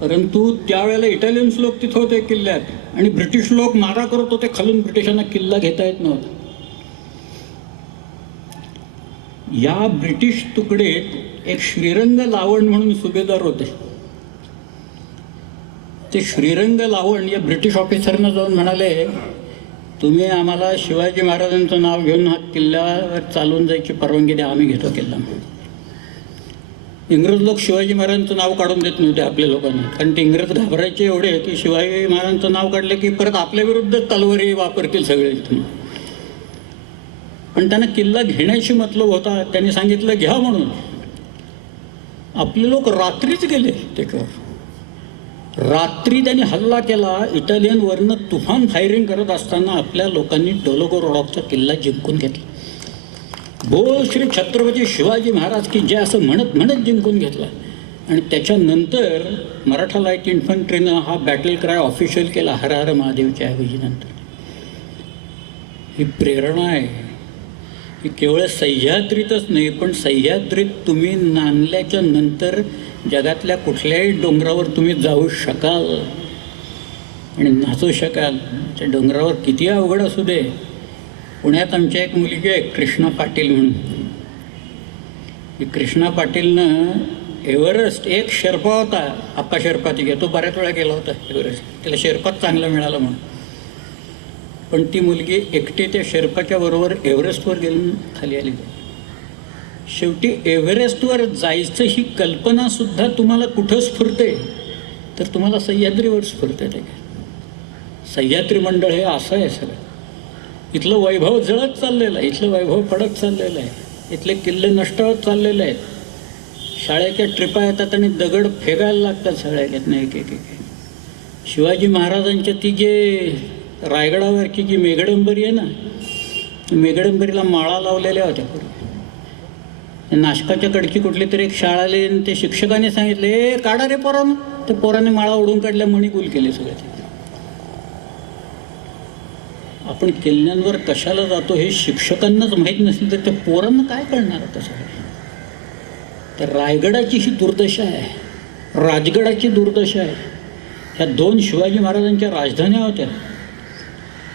परंतु त्यावेळेला इटालियन्स लोक तिथं होते किल्ल्यात आणि ब्रिटिश लोक मारा करत होते खालून, ब्रिटिशांना किल्ला घेता येत नव्हता. या ब्रिटिश तुकडेत एक श्रीरंग लावण म्हणून सुभेदार होते. ते श्रीरंग लावण या ब्रिटिश ऑफिसरना जाऊन म्हणाले तुम्ही आम्हाला शिवाजी महाराजांचं नाव घेऊन हा किल्ल्यावर चालून जायची परवानगी द्या, आम्ही घेतो किल्ला. इंग्रज लोक शिवाजी महाराजांचं नाव काढून देत नव्हते आपल्या लोकांना, कारण ते इंग्रज घाबरायचे एवढे की शिवाजी महाराजांचं नाव काढलं की परत आपल्या विरुद्ध तलवारी वापरतील सगळे इथून. पण त्यांना किल्ला घेण्याशी मतलब होता. त्यांनी सांगितलं घ्या म्हणून. आपले लोक रात्रीच गेले त्याच्यावर. रात्री त्यांनी हल्ला केला. इटालियनवरनं तुफान फायरिंग करत असताना आपल्या लोकांनी डोलोगोरोडचा किल्ला जिंकून घेतला. बोल श्री छत्रपती शिवाजी महाराज की जय असं म्हणत म्हणत जिंकून घेतला. आणि त्याच्यानंतर मराठा लाईट इन्फंट्रीनं हा बॅटल क्राय ऑफिशियल केला, हर हर महादेवच्या ऐवजीनंतर. ही प्रेरणा आहे. ही केवळ सह्याद्रीतच नाही, पण सह्याद्रीत तुम्ही नांदल्याच्या नंतर जगातल्या कुठल्याही डोंगरावर तुम्ही जाऊ शकाल आणि नाचू शकाल. त्या डोंगरावर किती अवघड असू दे. पुण्यात आमच्या एक मुलगी आहे कृष्णा पाटील म्हणून. ही कृष्णा पाटीलनं एव्हरेस्ट, एक शेर्पा होता आप्पा शेर्पा, तिघे तो बऱ्याच वेळा गेला होता एव्हरेस्ट, त्याला शेर्पाच चांगला मिळाला म्हणून. पण ती मुलगी एकटी त्या शेर्पाच्या बरोबर एव्हरेस्टवर गेली, खाली आली. शेवटी एव्हरेस्टवर जायचं ही कल्पनासुद्धा तुम्हाला कुठं स्फुरते तर तुम्हाला सह्याद्रीवर स्फुरते. ते सह्याद्री मंडळ हे असं आहे सगळं. इथलं वैभव जळत चाललेलं आहे, इथलं वैभव पडत चाललेलं आहे, इथले किल्ले नष्ट होत चाललेले आहेत. शाळेच्या ट्रिपा येतात आणि दगड फेकायला लागतात सगळ्यात नाही एक एक एक. शिवाजी महाराजांच्या ती जे रायगडावरची जी मेघडंबरी आहे ना, मेघडंबरीला माळा लावलेल्या होत्या पूर्वी. नाशकाच्या कडची कुठली तरी एक शाळा आली आणि ते शिक्षकाने सांगितले, ए काढा रे पोरानं. ते पोराने माळा उडून काढल्या, मणी गुल केले सगळ्याचे. आपण किल्ल्यांवर कशाला जातो हे शिक्षकांनाच माहीत नसेल तर त्या पोरांना काय कळणार आता सगळं. तर रायगडाची ही दुर्दशा आहे, राजगडाची दुर्दशा आहे. ह्या दोन शिवाजी महाराजांच्या राजधान्या होत्या.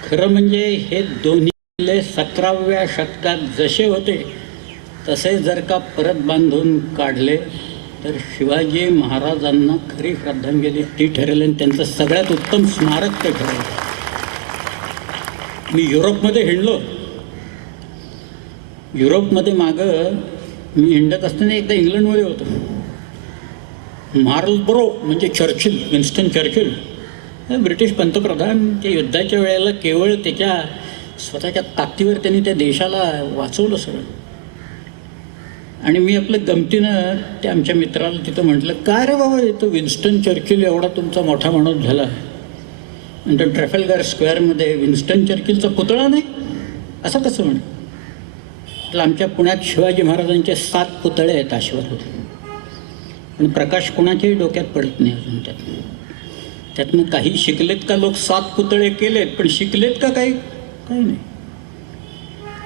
खरं म्हणजे हे दोन्ही किल्ले 17व्या शतकात जसे होते तसे जर का परत बांधून काढले तर शिवाजी महाराजांना खरी श्रद्धांजली ती ठरेल आणि त्यांचं सगळ्यात उत्तम स्मारक ते ठरेल. मी युरोपमध्ये हिंडलो. युरोपमध्ये मागं मी हिंडत असताना एकदा इंग्लंडमध्ये होतो. मार्लबरो म्हणजे चर्चिल, विन्स्टन चर्चिल ब्रिटिश पंतप्रधान. ते युद्धाच्या वेळेला केवळ त्याच्या स्वतःच्या ताकदीवर त्यांनी त्या देशाला वाचवलं सगळं. आणि मी आपलं गमतीनं ते आमच्या मित्राला तिथं म्हटलं, काय रे बाबा तो विन्स्टन चर्चिल एवढा तुमचा मोठा माणूस झाला आणि तो ट्रॅफल्गर स्क्वेअरमध्ये विन्स्टन चर्चिलचा पुतळा नाही, असं कसं म्हणे. तर आमच्या पुण्यात शिवाजी महाराजांचे 7 पुतळे आहेत आश्वर. आणि प्रकाश कोणाच्याही डोक्यात पडत नाही अजून. त्यातनं काही शिकलेत का लोक 7 पुतळे केलेत, पण शिकलेत का काही नाही.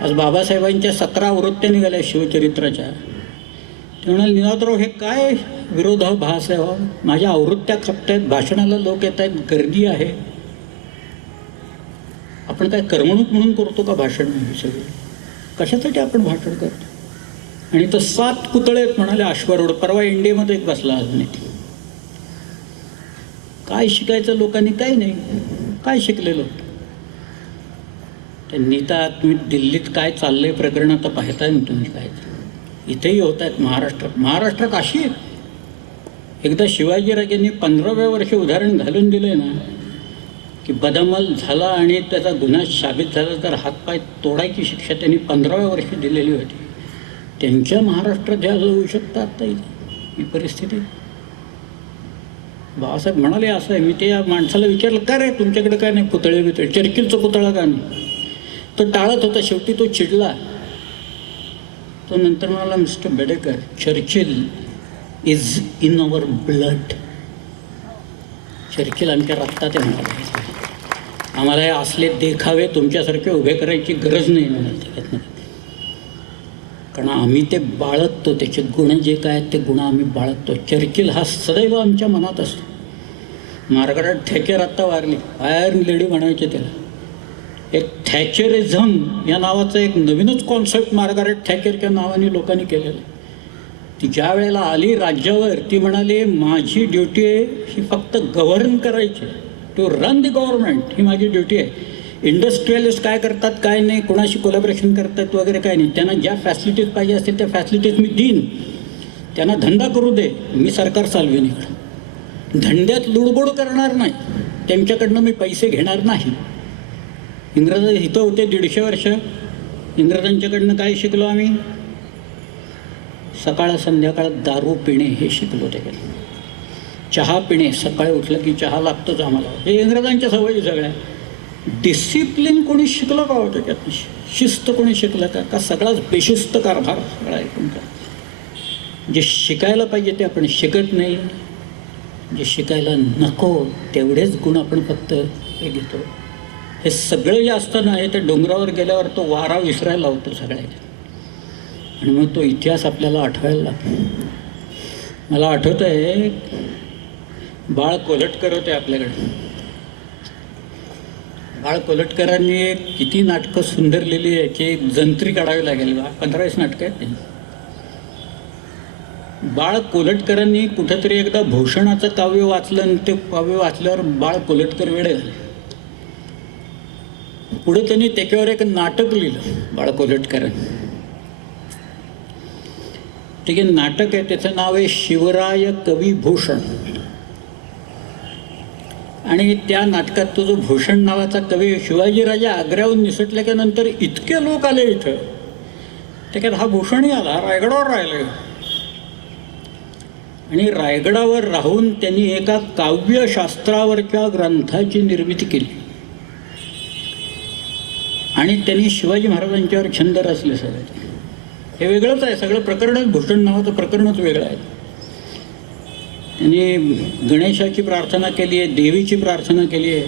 आज बाबासाहेबांच्या 17 आवृत्त्या निघाल्या शिवचरित्राच्या. ते म्हणाले, निनादराव हे काय विरोधाभास आहे हो, माझ्या आवृत्त्या खपत आहेत, भाषणाला लोक येत आहेत, गर्दी आहे. आपण काय करमणूक म्हणून करतो का भाषण? सगळं कशासाठी आपण भाषण करतो? आणि तर 7 पुतळे आहेत म्हणाले आश्वारोड. परवा इंडियामध्ये एक बसला अजून एक. काय शिकायचं लोकांनी? काही नाही. काय शिकले लोक? त्यांनी तर तुम्ही दिल्लीत काय चाललंय प्रकरण आता पाहताय ना तुम्ही. काय इथेही होत आहेत महाराष्ट्रात अशी आहे. एकदा शिवाजीराजांनी 15व्या वर्षी उदाहरण घालून दिलंय ना की बदअमल झाला आणि त्याचा गुन्हा साबित झाला तर हातपाय तोडायची शिक्षा त्यांनी 15व्या वर्षी दिलेली होती. त्यांच्या महाराष्ट्रात ह्या होऊ शकतं आता ही परिस्थिती. बाबासाहेब म्हणाले असं आहे. मी ते या माणसाला विचारलं, का रे तुमच्याकडे काय नाही पुतळे बितळे? चर्चिलचा पुतळा का नाही? तो टाळत होता. शेवटी तो चिडला. तो नंतर म्हणाला, mister Bedekar, Churchill is in our blood. Churchill आमच्या रक्तात आहे म्हणाला. आम्हाला हे असले देखावे तुमच्यासारखे उभे करायची गरज नाही म्हणाल. कारण आम्ही ते बाळगतो, त्याचे गुण जे काय आहेत ते गुण आम्ही बाळगतो. चर्चिल हा सदैव आमच्या मनात असतो. मार्गारेट थॅचर आत्ता वारली, आयर्न लेडी म्हणायचे त्याला. एक थॅचरिझम या नावाचा एक नवीनच कॉन्सेप्ट मार्गारेट थॅचरच्या नावाने लोकांनी केलेलं. ती ज्या वेळेला आली राज्यावर ती म्हणाली, माझी ड्युटी आहे ही फक्त गव्हर्न करायची, टू रन द गव्हर्नमेंट, ही माझी ड्युटी आहे. इंडस्ट्रियलिस्ट काय करतात काय नाही, कोणाशी कोलॅबरेशन करतात वगैरे काय नाही. त्यांना ज्या फॅसिलिटीज पाहिजे असतील त्या फॅसिलिटीज मी देईन. त्यांना धंदा करू दे, मी सरकार चालवेन. इकडं धंद्यात लुडबुड करणार नाही, त्यांच्याकडनं मी पैसे घेणार नाही. इंग्रज इथं होते 150 वर्ष. इंग्रजांच्याकडनं काय शिकलो आम्ही? सकाळ संध्याकाळ दारू पिणे हे शिकलो त्याच्यात. चहा पिणे, सकाळी उठलं की चहा लागतोच आम्हाला, हे इंग्रजांच्या सवयी सगळ्या. डिसिप्लिन कोणी शिकलं का हो त्याच्यात? शिस्त कोणी शिकलं का? का सगळाच बेशिस्त कारभार सगळा ऐकून का? जे शिकायला पाहिजे ते आपण शिकत नाही, जे शिकायला नको तेवढेच गुण आपण फक्त हे घेतो. हे सगळं जे असतं ना, हे त्या डोंगरावर गेल्यावर तो वारा विसरायला लावतो सगळ्या, आणि मग तो इतिहास आपल्याला आठवायला लागतो. मला आठवत आहे, बाळ कोल्हटकर होते आपल्याकडे. बाळ कोल्हटकरांनी किती नाटकं सुंदर लिहिली आहे, की एक जंत्री काढावी लागेल. 15-20 नाटकं आहेत. बाळ कोल्हटकरांनी कुठंतरी एकदा भूषणाचं काव्य वाचलं, आणि ते काव्य वाचल्यावर बाळ कोल्हटकर वेडे झाले. पुढे त्यांनी त्याच्यावर एक नाटक लिहिलं बाळ कोल्हटकरांनी. ते नाटक आहे, त्याचं नाव आहे शिवराय कविभूषण. आणि त्या नाटकात तो जो भूषण नावाचा कवी, शिवाजीराजा आग्र्याहून निसटल्यानंतर इतके लोक आले इथं, त्याच्यात हा भूषणही आला, रायगडावर राहिले. आणि रायगडावर राहून त्यांनी एका काव्यशास्त्रावरच्या ग्रंथाची निर्मिती केली. आणि त्यांनी शिवाजी महाराजांच्यावर छंद रचले सगळे. हे वेगळंच आहे, सगळं प्रकरणच, भूषण नावाचं प्रकरणच वेगळं आहे. त्यांनी गणेशाची प्रार्थना केली आहे, देवीची प्रार्थना केली आहे.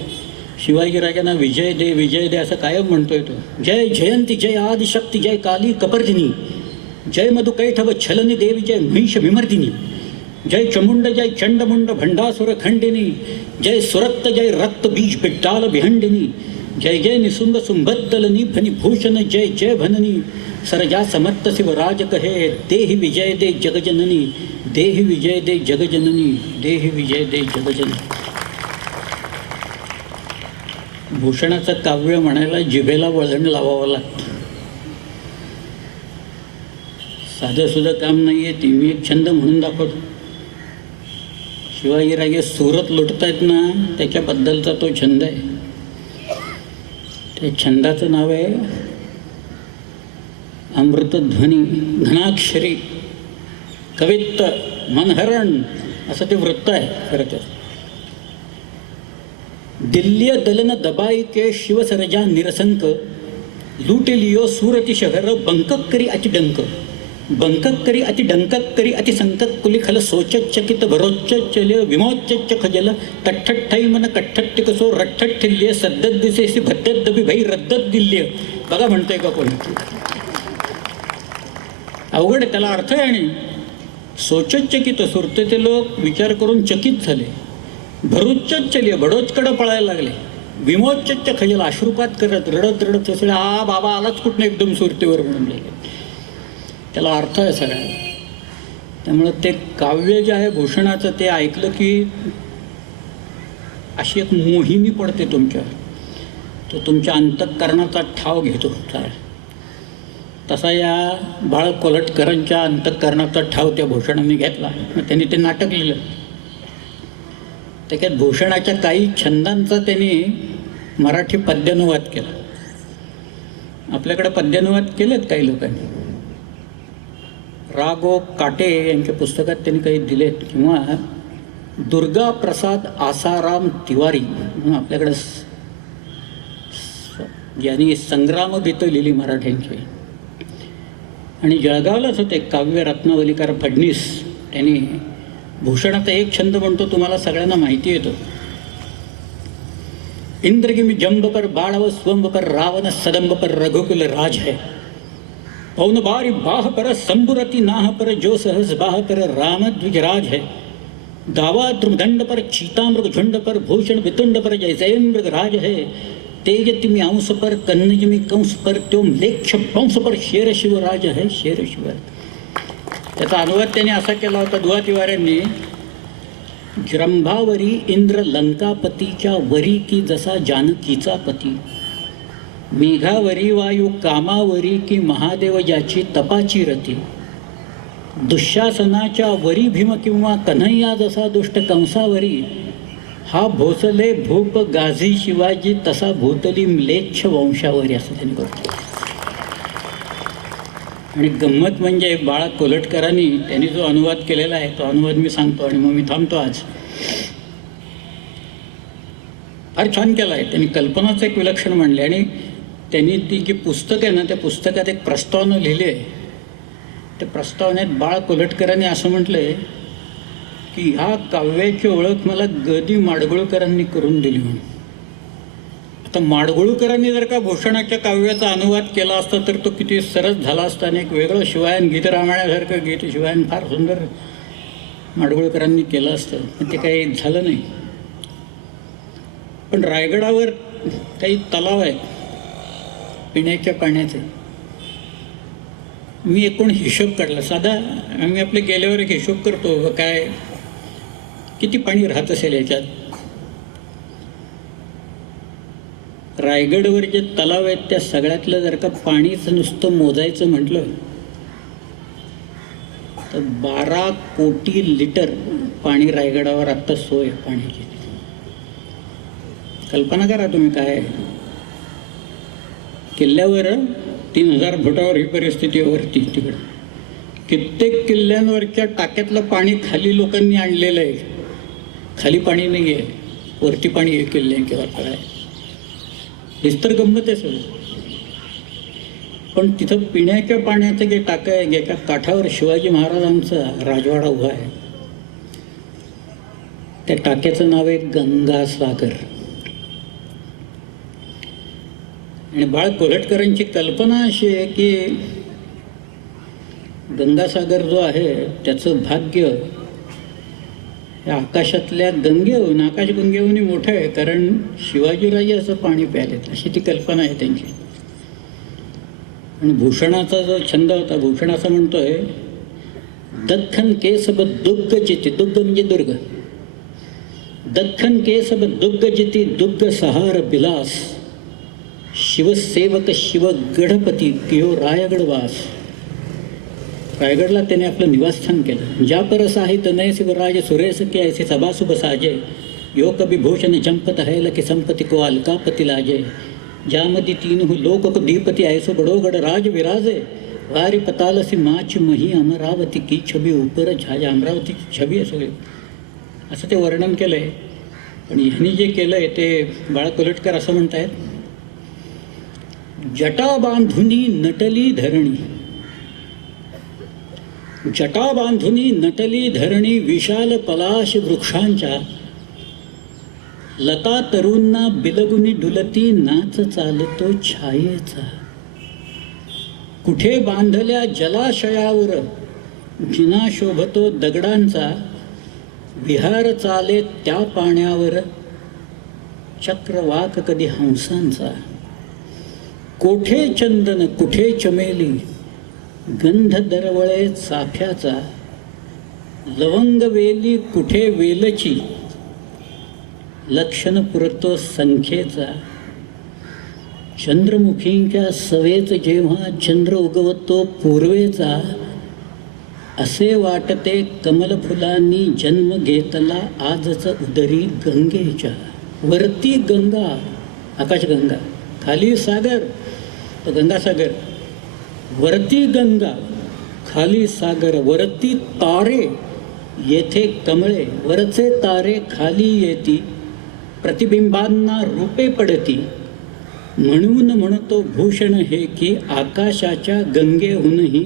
शिवाजीराजांना विजय दे असं कायम म्हणतोय तो. जय जयंती, जय आदिशक्ती, जय काली कपर्दिनी, जय मधुकैठव छलनी देवी, जय महिष विमर्दिनी, जय चमुंड, जय चंडमुंड भंडासुर खंडिनी, जय सुरक्त, जय रक्त बीज बिड्डाल भिहंडिनी, जय जय निसुंग सुंभद्दलनी फनी भूषण, जय जय भननी, सरजा समर्थ शिवराज कहे, देहि विजय दे जगजननी, देहि विजय दे जगजननी, देहि विजय दे जगजननी. भूषणाचं काव्य म्हणायला जिभेला वळण लावावं लागतं. साधं सुद्धा काम नाही आहे. ती मी एक छंद म्हणून दाखवतो. शिवाजीराजे सुरत लुटतायत ना, त्याच्याबद्दलचा तो छंद आहे. त्या छंदाचं नाव आहे अमृतध्वनी, घनाक्षरी, कवित्त, मनहरण असं ते वृत्त आहे खरं तर. दिल्लीय दलन दबाई के शिवसरजा निरसंक, लूट लियो सूरती शहर बंकक करी अति डंक, बंकक करी अति डंकक करी अति संकक कुलिखल सोचच्चकित भरोच्चल्य विमोच्च खजल तठ्ठठ्ठाई मन कठ्ठट्ट कसो रठ्ठठ्ठिल्य सद्दत दिसेसी भद्दत दबी भाई रद्दत दिल्य. बघा म्हणतोय का कोणी? अवघड आहे, त्याला अर्थ आहे. आणि सोचच्चकित, सुरतेचे लोक विचार करून चकित झाले. भरूच्चल्य, भडोचकडं पळायला लागले. विमोच्च खजल, अश्रुपात करत रडत रडत असेल, हा बाबा आलाच कुठनं एकदम सुरतेवर म्हणून गेले. त्याला अर्थ आहे सगळ्या. त्यामुळं ते काव्य जे आहे भूषणाचं, ते ऐकलं की अशी एक मोहिनी पडते तुमच्यावर. तो तुमच्या अंतःकरणाचा ठाव घेतो सगळा. तसा या बाळ कोल्हटकरांच्या अंतःकरणाचा ठाव त्या भूषणाने घेतला. मग त्यांनी ते नाटक लिहिलं. त्याच्यात भूषणाच्या काही छंदांचा त्यांनी मराठी पद्यानुवाद केला. आपल्याकडे पद्यानुवाद केलेत काही लोकांनी. रागो काटे यांच्या पुस्तकात त्यांनी काही दिलेत. किंवा दुर्गा प्रसाद आसाराम तिवारी म्हणून आपल्याकडे ज्यांनी संग्रामगीतं लिहिली मराठ्यांची. आणि जळगावलाच होते काव्य रत्नावलीकार फडणीस. त्यांनी भूषणाचा एक छंद म्हणतो, तुम्हाला सगळ्यांना माहिती येतो. इंद्रगिमी जंब पर बाळव स्वंब पर रावण सदंब पर रघुकुल राज है, पौन बारी बाह पर संबुरति नाह पर जो सहस बाह पर राम द्विजराज है, दावा द्रुमदंड पर चीतामृग झुंड पर भूषण वितुंड पर जय मृग राज है, तेज तिमी अंश पर कन्नजमी कंस पर त्योम लेक्ष वंश पर शेर शिवराज है, शेर शिवर. त्याचा अनुवाद त्याने असा केला होता दुवा तिवाऱ्यांनी. जृंभावरी इंद्र लंकापतीच्या वरी की जसा जानकीचा पती, मेघावरी वायू कामावरी की महादेव ज्याची तपाची रती, दुःशासनाच्या वरी भीम किंवा कन्हैया जसा दुष्ट कंसावरी, हा भोसले भूप गाझी शिवाजी तसा भूतली म्लेच्छ वंशावरी, असं त्यांनी करतो. आणि गंमत म्हणजे बाळा कोलटकरांनी त्यांनी जो अनुवाद केलेला आहे तो अनुवाद मी सांगतो आणि मग मी थांबतो. आज फार छान केला आहे त्यांनी. कल्पनाचं एक विलक्षण मांडले आणि त्यांनी ती जी पुस्तक आहे ना त्या पुस्तकात एक प्रस्तावना लिहिली आहे. त्या प्रस्तावनेत बाळ कोलटकरांनी असं म्हटलं आहे की ह्या काव्याची ओळख मला ग दि माडगुळकरांनी करून दिली म्हणून. आता माडगुळकरांनी जर का भूषणाच्या काव्याचा अनुवाद केला असता तर तो किती सरस झाला असता आणि एक वेगळं शिवायन गीत रामायणासारखं गीत शिवायन फार सुंदर माडगुळकरांनी केलं असतं. पण ते काही झालं नाही. पण रायगडावर काही तलाव आहेत पिण्याच्या पाण्याचे. मी एकूण हिशोब काढला. साधा आम्ही आपले गेल्यावर एक हिशोब करतो काय किती पाणी राहत असेल याच्यात. रायगडवर जे तलाव आहेत त्या सगळ्यातलं जर का पाणीच नुसतं मोजायचं म्हटलं तर 12 कोटी लिटर पाणी रायगडावर आत्ता सोय पाण्याची. कल्पना करा तुम्ही काय. किल्ल्यावर 3000 फुटावर ही परिस्थिती वरती तिकडं. कित्येक किल्ल्यांवरच्या टाक्यातलं पाणी खाली लोकांनी आणलेलं आहे. खाली पाणी नाही आहे, वरती पाणी आहे किल्ल्या किंवा काय. हेच तर गंमत आहे सगळं. पण तिथं पिण्याच्या पाण्याचं जे टाकं आहे ज्याच्या काठावर शिवाजी महाराजांचा राजवाडा उभा आहे त्या टाक्याचं नाव आहे गंगासागर. आणि बाळ कोलटकरांची कल्पना अशी आहे की गंगासागर जो आहे त्याचं भाग्य या आकाशातल्या गंगेहून आकाशगंगेहूनही मोठं आहे, कारण शिवाजीराजे असं पाणी प्यालेत अशी ती कल्पना आहे त्यांची. आणि भूषणाचा जो छंद होता, भूषण असं म्हणतोय दख्खन केसब दुग्ग जिती. दुग्ग म्हणजे दुर्ग. दख्खन केसब दुग्ग जिती दुग्ग सहार बिलास शिवसेवक शिव गढपती कियो रायगडवास. रायगडला त्याने आपलं निवासस्थान केलं. ज्या परस आहे तनय शिवराज सुरेश के ऐसे सभासुभ साजे यो कभी भूषण चंपत है लकी संपत्ती को अलकापती लाजे. ज्यामध्ये 3 लोक को दीपती ऐसो बडोगड राज विराजे वारी पतालसी माच मही अमरावती की छबी ऊपर झाजा. अमरावतीची छबी आहे सगळी असं ते वर्णन केलं आहे. पण ह्यांनी जे केलं आहे ते बाळ कोलटकर असं म्हणतायत जटा बांधुनी नटली धरणी. जटा बांधुनी नटली धरणी विशाल पलाश वृक्षांच्या लता तरुंना बिलगुनी डुलती नाच चालतो छायेचा. कुठे बांधल्या जलाशयावर जिना शोभतो दगडांचा विहार चाले त्या पाण्यावर चक्रवाक कधी हंसांचा. कोठे चंदन कुठे चमेली गंध दरवळे चाफ्याचा लवंग वेली कुठे वेलची लक्षण पुरतो संख्येचा. चंद्रमुखींच्या सवेच जेव्हा चंद्र उगवतो पूर्वेचा असे वाटते कमल फुलांनी जन्म घेतला आजच उदरी गंगेच्या. वरती गंगा आकाशगंगा, खाली सागर तो गंगासागर. वरती गंगा खाली सागर, वरती तारे येथे कमळे, वरचे तारे खाली येती प्रतिबिंबांना रूपे पडती. म्हणून म्हणतो भूषण हे की आकाशाच्या गंगेहूनही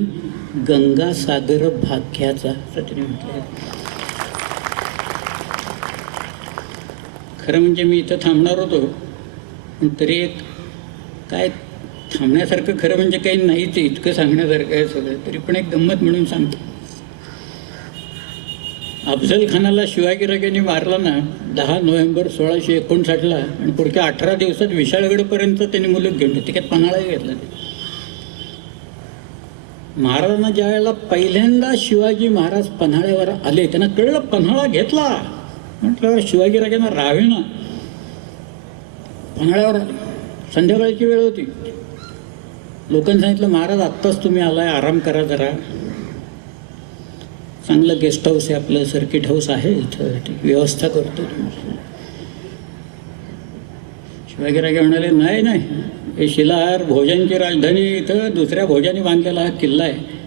गंगासागर भाग्याचा असं तिने म्हटलं. खरं म्हणजे मी इथं थांबणार होतो पण तरी एक काय थांबण्यासारखं खरं म्हणजे काही नाहीच आहे, इतकं सांगण्यासारखं आहे सगळं. तरी पण एक गंमत म्हणून सांगतो. अफजल खानाला शिवाजीराजांनी मारला ना 10 नोव्हेंबर 1659 आणि पुढच्या 18 दिवसात विशाळगडपर्यंत त्यांनी मुलूक घेऊन तिच्यात पन्हाळाही घेतला. महाराजांना ज्या वेळेला पहिल्यांदा शिवाजी महाराज पन्हाळ्यावर आले त्यांना कळलं पन्हाळा घेतला म्हटल्यावर शिवाजीराजांना राहावे ना. पन्हाळ्यावर संध्याकाळची वेळ होती. लोकांनी सांगितलं महाराज आत्ताच तुम्ही आलाय, आराम करा जरा. चांगलं गेस्ट हाऊस आहे आपलं, सर्किट हाऊस आहे इथं, व्यवस्था करतो. शिवाजीराजे म्हणाले नाही नाही हे शिलाहार भोजांची राजधानी इथं दुसऱ्या भोजांनी बांधलेला हा किल्ला आहे.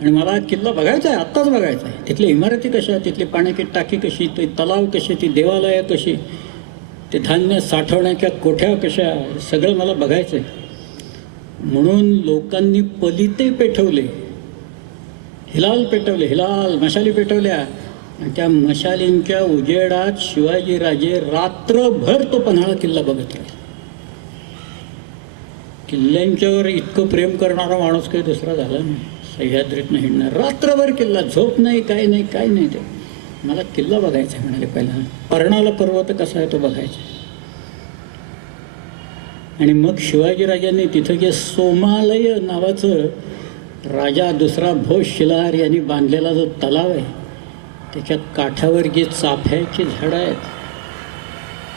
आणि मला किल्ला बघायचा आहे, आत्ताच बघायचा आहे. तिथली इमारती कशा, तिथली पाण्याची टाकी कशी, ते तलाव कसे, ती देवालयं कशी, ते धान्य साठवण्याच्या कोठ्या कशा, सगळं मला बघायचं आहे. म्हणून लोकांनी पलिते पेटवले, हिलाल मशाली पेटवल्या. आणि त्या मशालींच्या उजेडात शिवाजीराजे रात्रभर तो पन्हाळा किल्ला बघत राहिले. किल्ल्यांच्यावर इतकं प्रेम करणारा माणूस काही दुसरा झाला नाही. सह्याद्रीतनं हिंडणार, रात्रभर किल्ला, झोप नाही, काय नाही, काय नाही. ते मला किल्ला बघायचा आहे म्हणाले. पहिला पर्णाला पर्वत कसा आहे तो बघायचा. आणि मग शिवाजीराजांनी तिथं जे सोमालय नावाचं राजा दुसरा भोज शिलाहार यांनी बांधलेला जो तलाव आहे, त्याच्या काठावर जी चाफ्याची झाडं आहेत,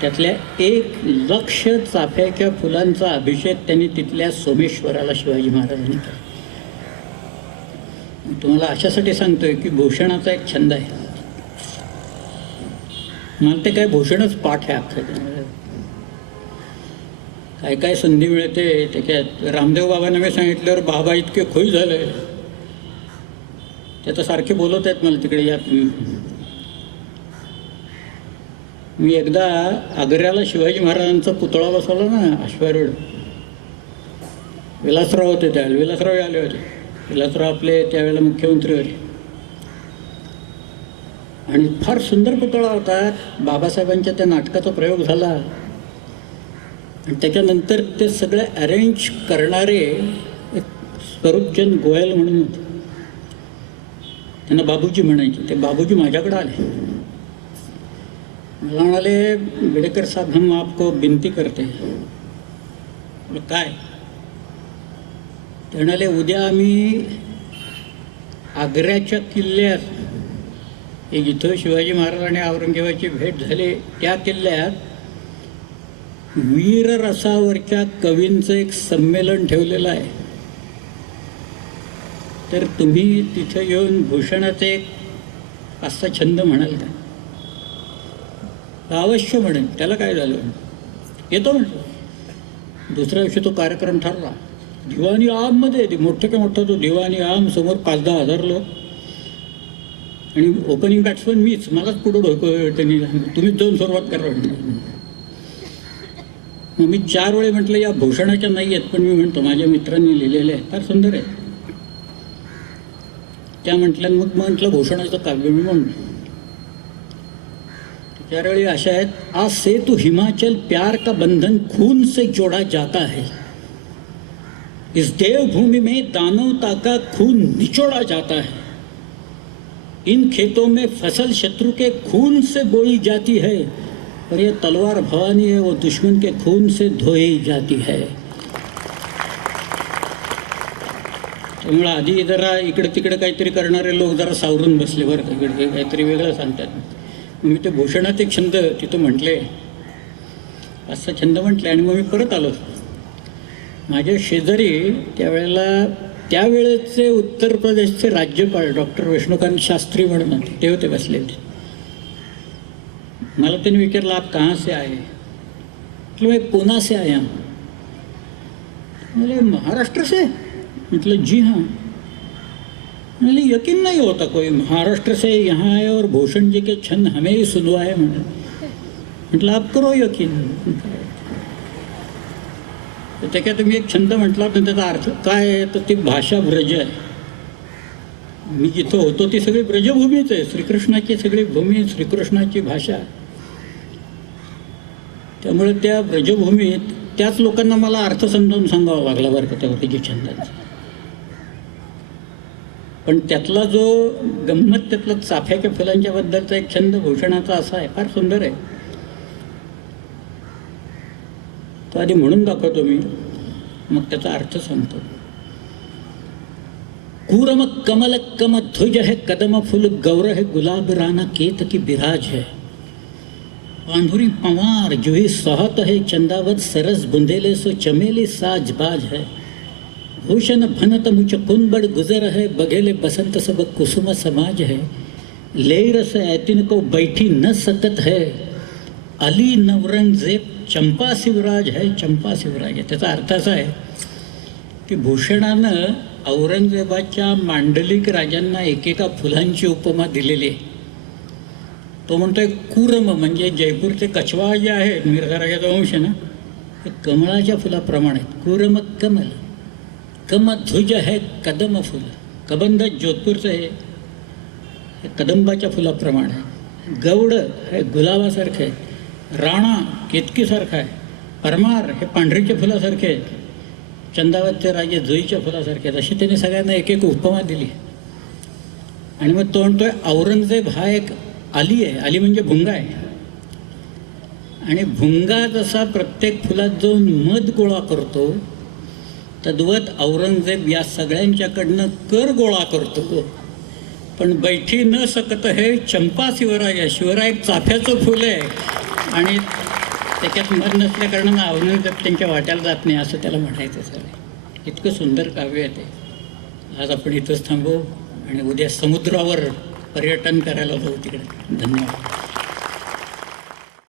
त्यातल्या 1,00,000 चाफ्याच्या फुलांचा अभिषेक त्यांनी तिथल्या सोमेश्वराला शिवाजी महाराजांनी केला. तुम्हाला अशासाठी सांगतोय की भूषणाचा एक छंद आहे. मला ते काय भूषणच पाठ आहे अख्खं. काय काय संधी मिळते त्याच्यात. रामदेव बाबांना मी सांगितल्यावर बाबा इतके खुश झाले, ते तर सारखे बोलत आहेत मला तिकडे या. मी एकदा आग्र्याला शिवाजी महाराजांचा पुतळा बसवला ना अश्वारूढ. विलासराव होते त्यावेळेला, विलासराव आले होते. विलासराव आपले त्यावेळेला मुख्यमंत्री होते. आणि फार सुंदर पुतळा होता. बाबासाहेबांच्या त्या नाटकाचा प्रयोग झाला. आणि त्याच्यानंतर ते सगळे अरेंज करणारे एक स्वरूपचंद गोयल म्हणून होते. त्यांना बाबूजी म्हणायचे. ते बाबूजी माझ्याकडे आले. मला म्हणाले, बेडेकर साहब, हम आपको विनती करते. काय? ते म्हणाले, उद्या आम्ही आग्र्याच्या किल्ल्यात, जिथं शिवाजी महाराज आणि औरंगजेबाची भेट झाली, त्या किल्ल्यात वीररसावरच्या कवींचं एक संमेलन ठेवलेलं आहे. तर तुम्ही तिथं येऊन भूषणाचे एक असा छंद म्हणाल का? अवश्य म्हणेन. त्याला काय झालं? येतो म्हणतो. दुसऱ्या दिवशी तो कार्यक्रम ठरला. दिवाणी आममध्ये, मोठं का मोठं तो दिवाणी आम, समोर 5-10 हजार लोक. आणि ओपनिंग बॅट्समन मीच. मलाच पुढं ढोकं त्यांनी, तुम्हीच जाऊन सुरुवात करा म्हटलं. मग मी 4 वेळे म्हटलं या भूषणाच्या नाही आहेत, पण मी म्हणतो माझ्या मित्रांनी लिहिलेले आहेत, फार सुंदर आहे. त्या म्हटल्या. मग म्हटलं भूषणाचं काव्य मी म्हणतो. त्यावेळी अशा आहेत. आज से तू हिमाचल प्यार का बंधन खून से जोड़ा जाता है. इस देवभूमि में दानवता का खून निचोड़ा जाता है. इन खेतों में फसल शत्रु के खून से बोई जाती है, और ये तलवार भवानी है वो दुश्मन के खून से धोई जाती है. त्यामुळे आधी जरा इकडे तिकडे काहीतरी करणारे लोक जरा सावरून बसले बरं. इकडे काहीतरी वेगळं सांगतात. मी ते भूषणाचे छंद तिथं म्हटले, असं छंद म्हटले. आणि मग मी परत आलो. माझ्या शेजारी त्यावेळेचे उत्तर प्रदेशचे राज्यपाल डॉक्टर विष्णुकांत शास्त्री म्हणून ते होते बसलेले. मला त्यांनी विचारलं, आप कहाँ से आए? मतलब मैं पूना से आया हूँ. बोले महाराष्ट्र से? मतलब जी हाँ. बोले यकीन नहीं होता कोई महाराष्ट्र से यहाँ आए और भूषण जी के छंद हमें ही सुनवाए. म्हटलं आप करो यकीन. त्याच्यात मी एक छंद म्हटला, तर त्याचा अर्थ काय आहे? तर ती भाषा ब्रज आहे. मी जिथं होतो ती सगळी ब्रजभूमीच आहे. श्रीकृष्णाची सगळी भूमी, श्रीकृष्णाची भाषा. त्यामुळे त्या ब्रजभूमीत त्याच लोकांना मला अर्थ समजावून सांगावा लागला बरं का त्यावरती जी छंदांचा. पण त्यातला जो गंमत, त्यातला चाफ्याच्या फुलांच्या बद्दलचा एक छंद भूषणाचा असा आहे, फार सुंदर आहे. तो आधी म्हणून दाखवतो मी, मग त्याचा अर्थ सांगतो. कूरम कमल कम ध्वज है, कदम फुल गौर है, गुलाब राना केत की बिराज है. पांधुरी पवार जो ही सहत है, चंदावत सरस बुंदेले सो चमेली साज बाज है. भूषण भनत मुच कुंबड़ गुजर है, बघेले बसंत सब कुसुम समाज है. ले रस ऐतिन को बैठी न सकत है, अली नवरंगजेब चंपा शिवराज है, चंपा शिवराज आहे. त्याचा अर्थ असा आहे की भूषणानं औरंगजेबाच्या मांडलिक राजांना एकेका फुलांची उपमा दिलेली आहे. तो म्हणतोय कुरम म्हणजे जयपूरचे कछवा जे आहे मिर्झा राजाचा वंश ना, हे कमळाच्या फुलाप्रमाणे. कुरम कमल, कमध्वज है कदम फुल. कबंध जोधपूरचं हे कदंबाच्या फुलाप्रमाणे आहे. गौड हे गुलाबासारखं आहे. राणा केतकीसारखा आहे. परमार हे पांढरीच्या फुलासारखे आहेत. चंदावतचे राजे जुईच्या फुलासारखे आहेत. अशी त्यांनी सगळ्यांना एक एक उपमा दिली. आणि मग तो म्हणतोय औरंगजेब हा एक अली आहे. अली म्हणजे भुंगा आहे. आणि भुंगा जसा प्रत्येक फुलात जाऊन मध गोळा करतो, तद्वत औरंगजेब या सगळ्यांच्याकडनं कर गोळा करतो. पण बैठी न सकत हे चंपा शिवराज आहे. शिवराय एक चाफ्याचं फुल आहे आणि त्याच्यात मध नसल्या कारणानं औरंगजेब त्यांच्या वाट्याला जात नाही असं त्याला म्हणायचं. सर इतकं सुंदर काव्य आहे ते. आज आपण इथंच थांबू आणि उद्या समुद्रावर पर्यटन करायला जाऊ तिकडे. धन्यवाद.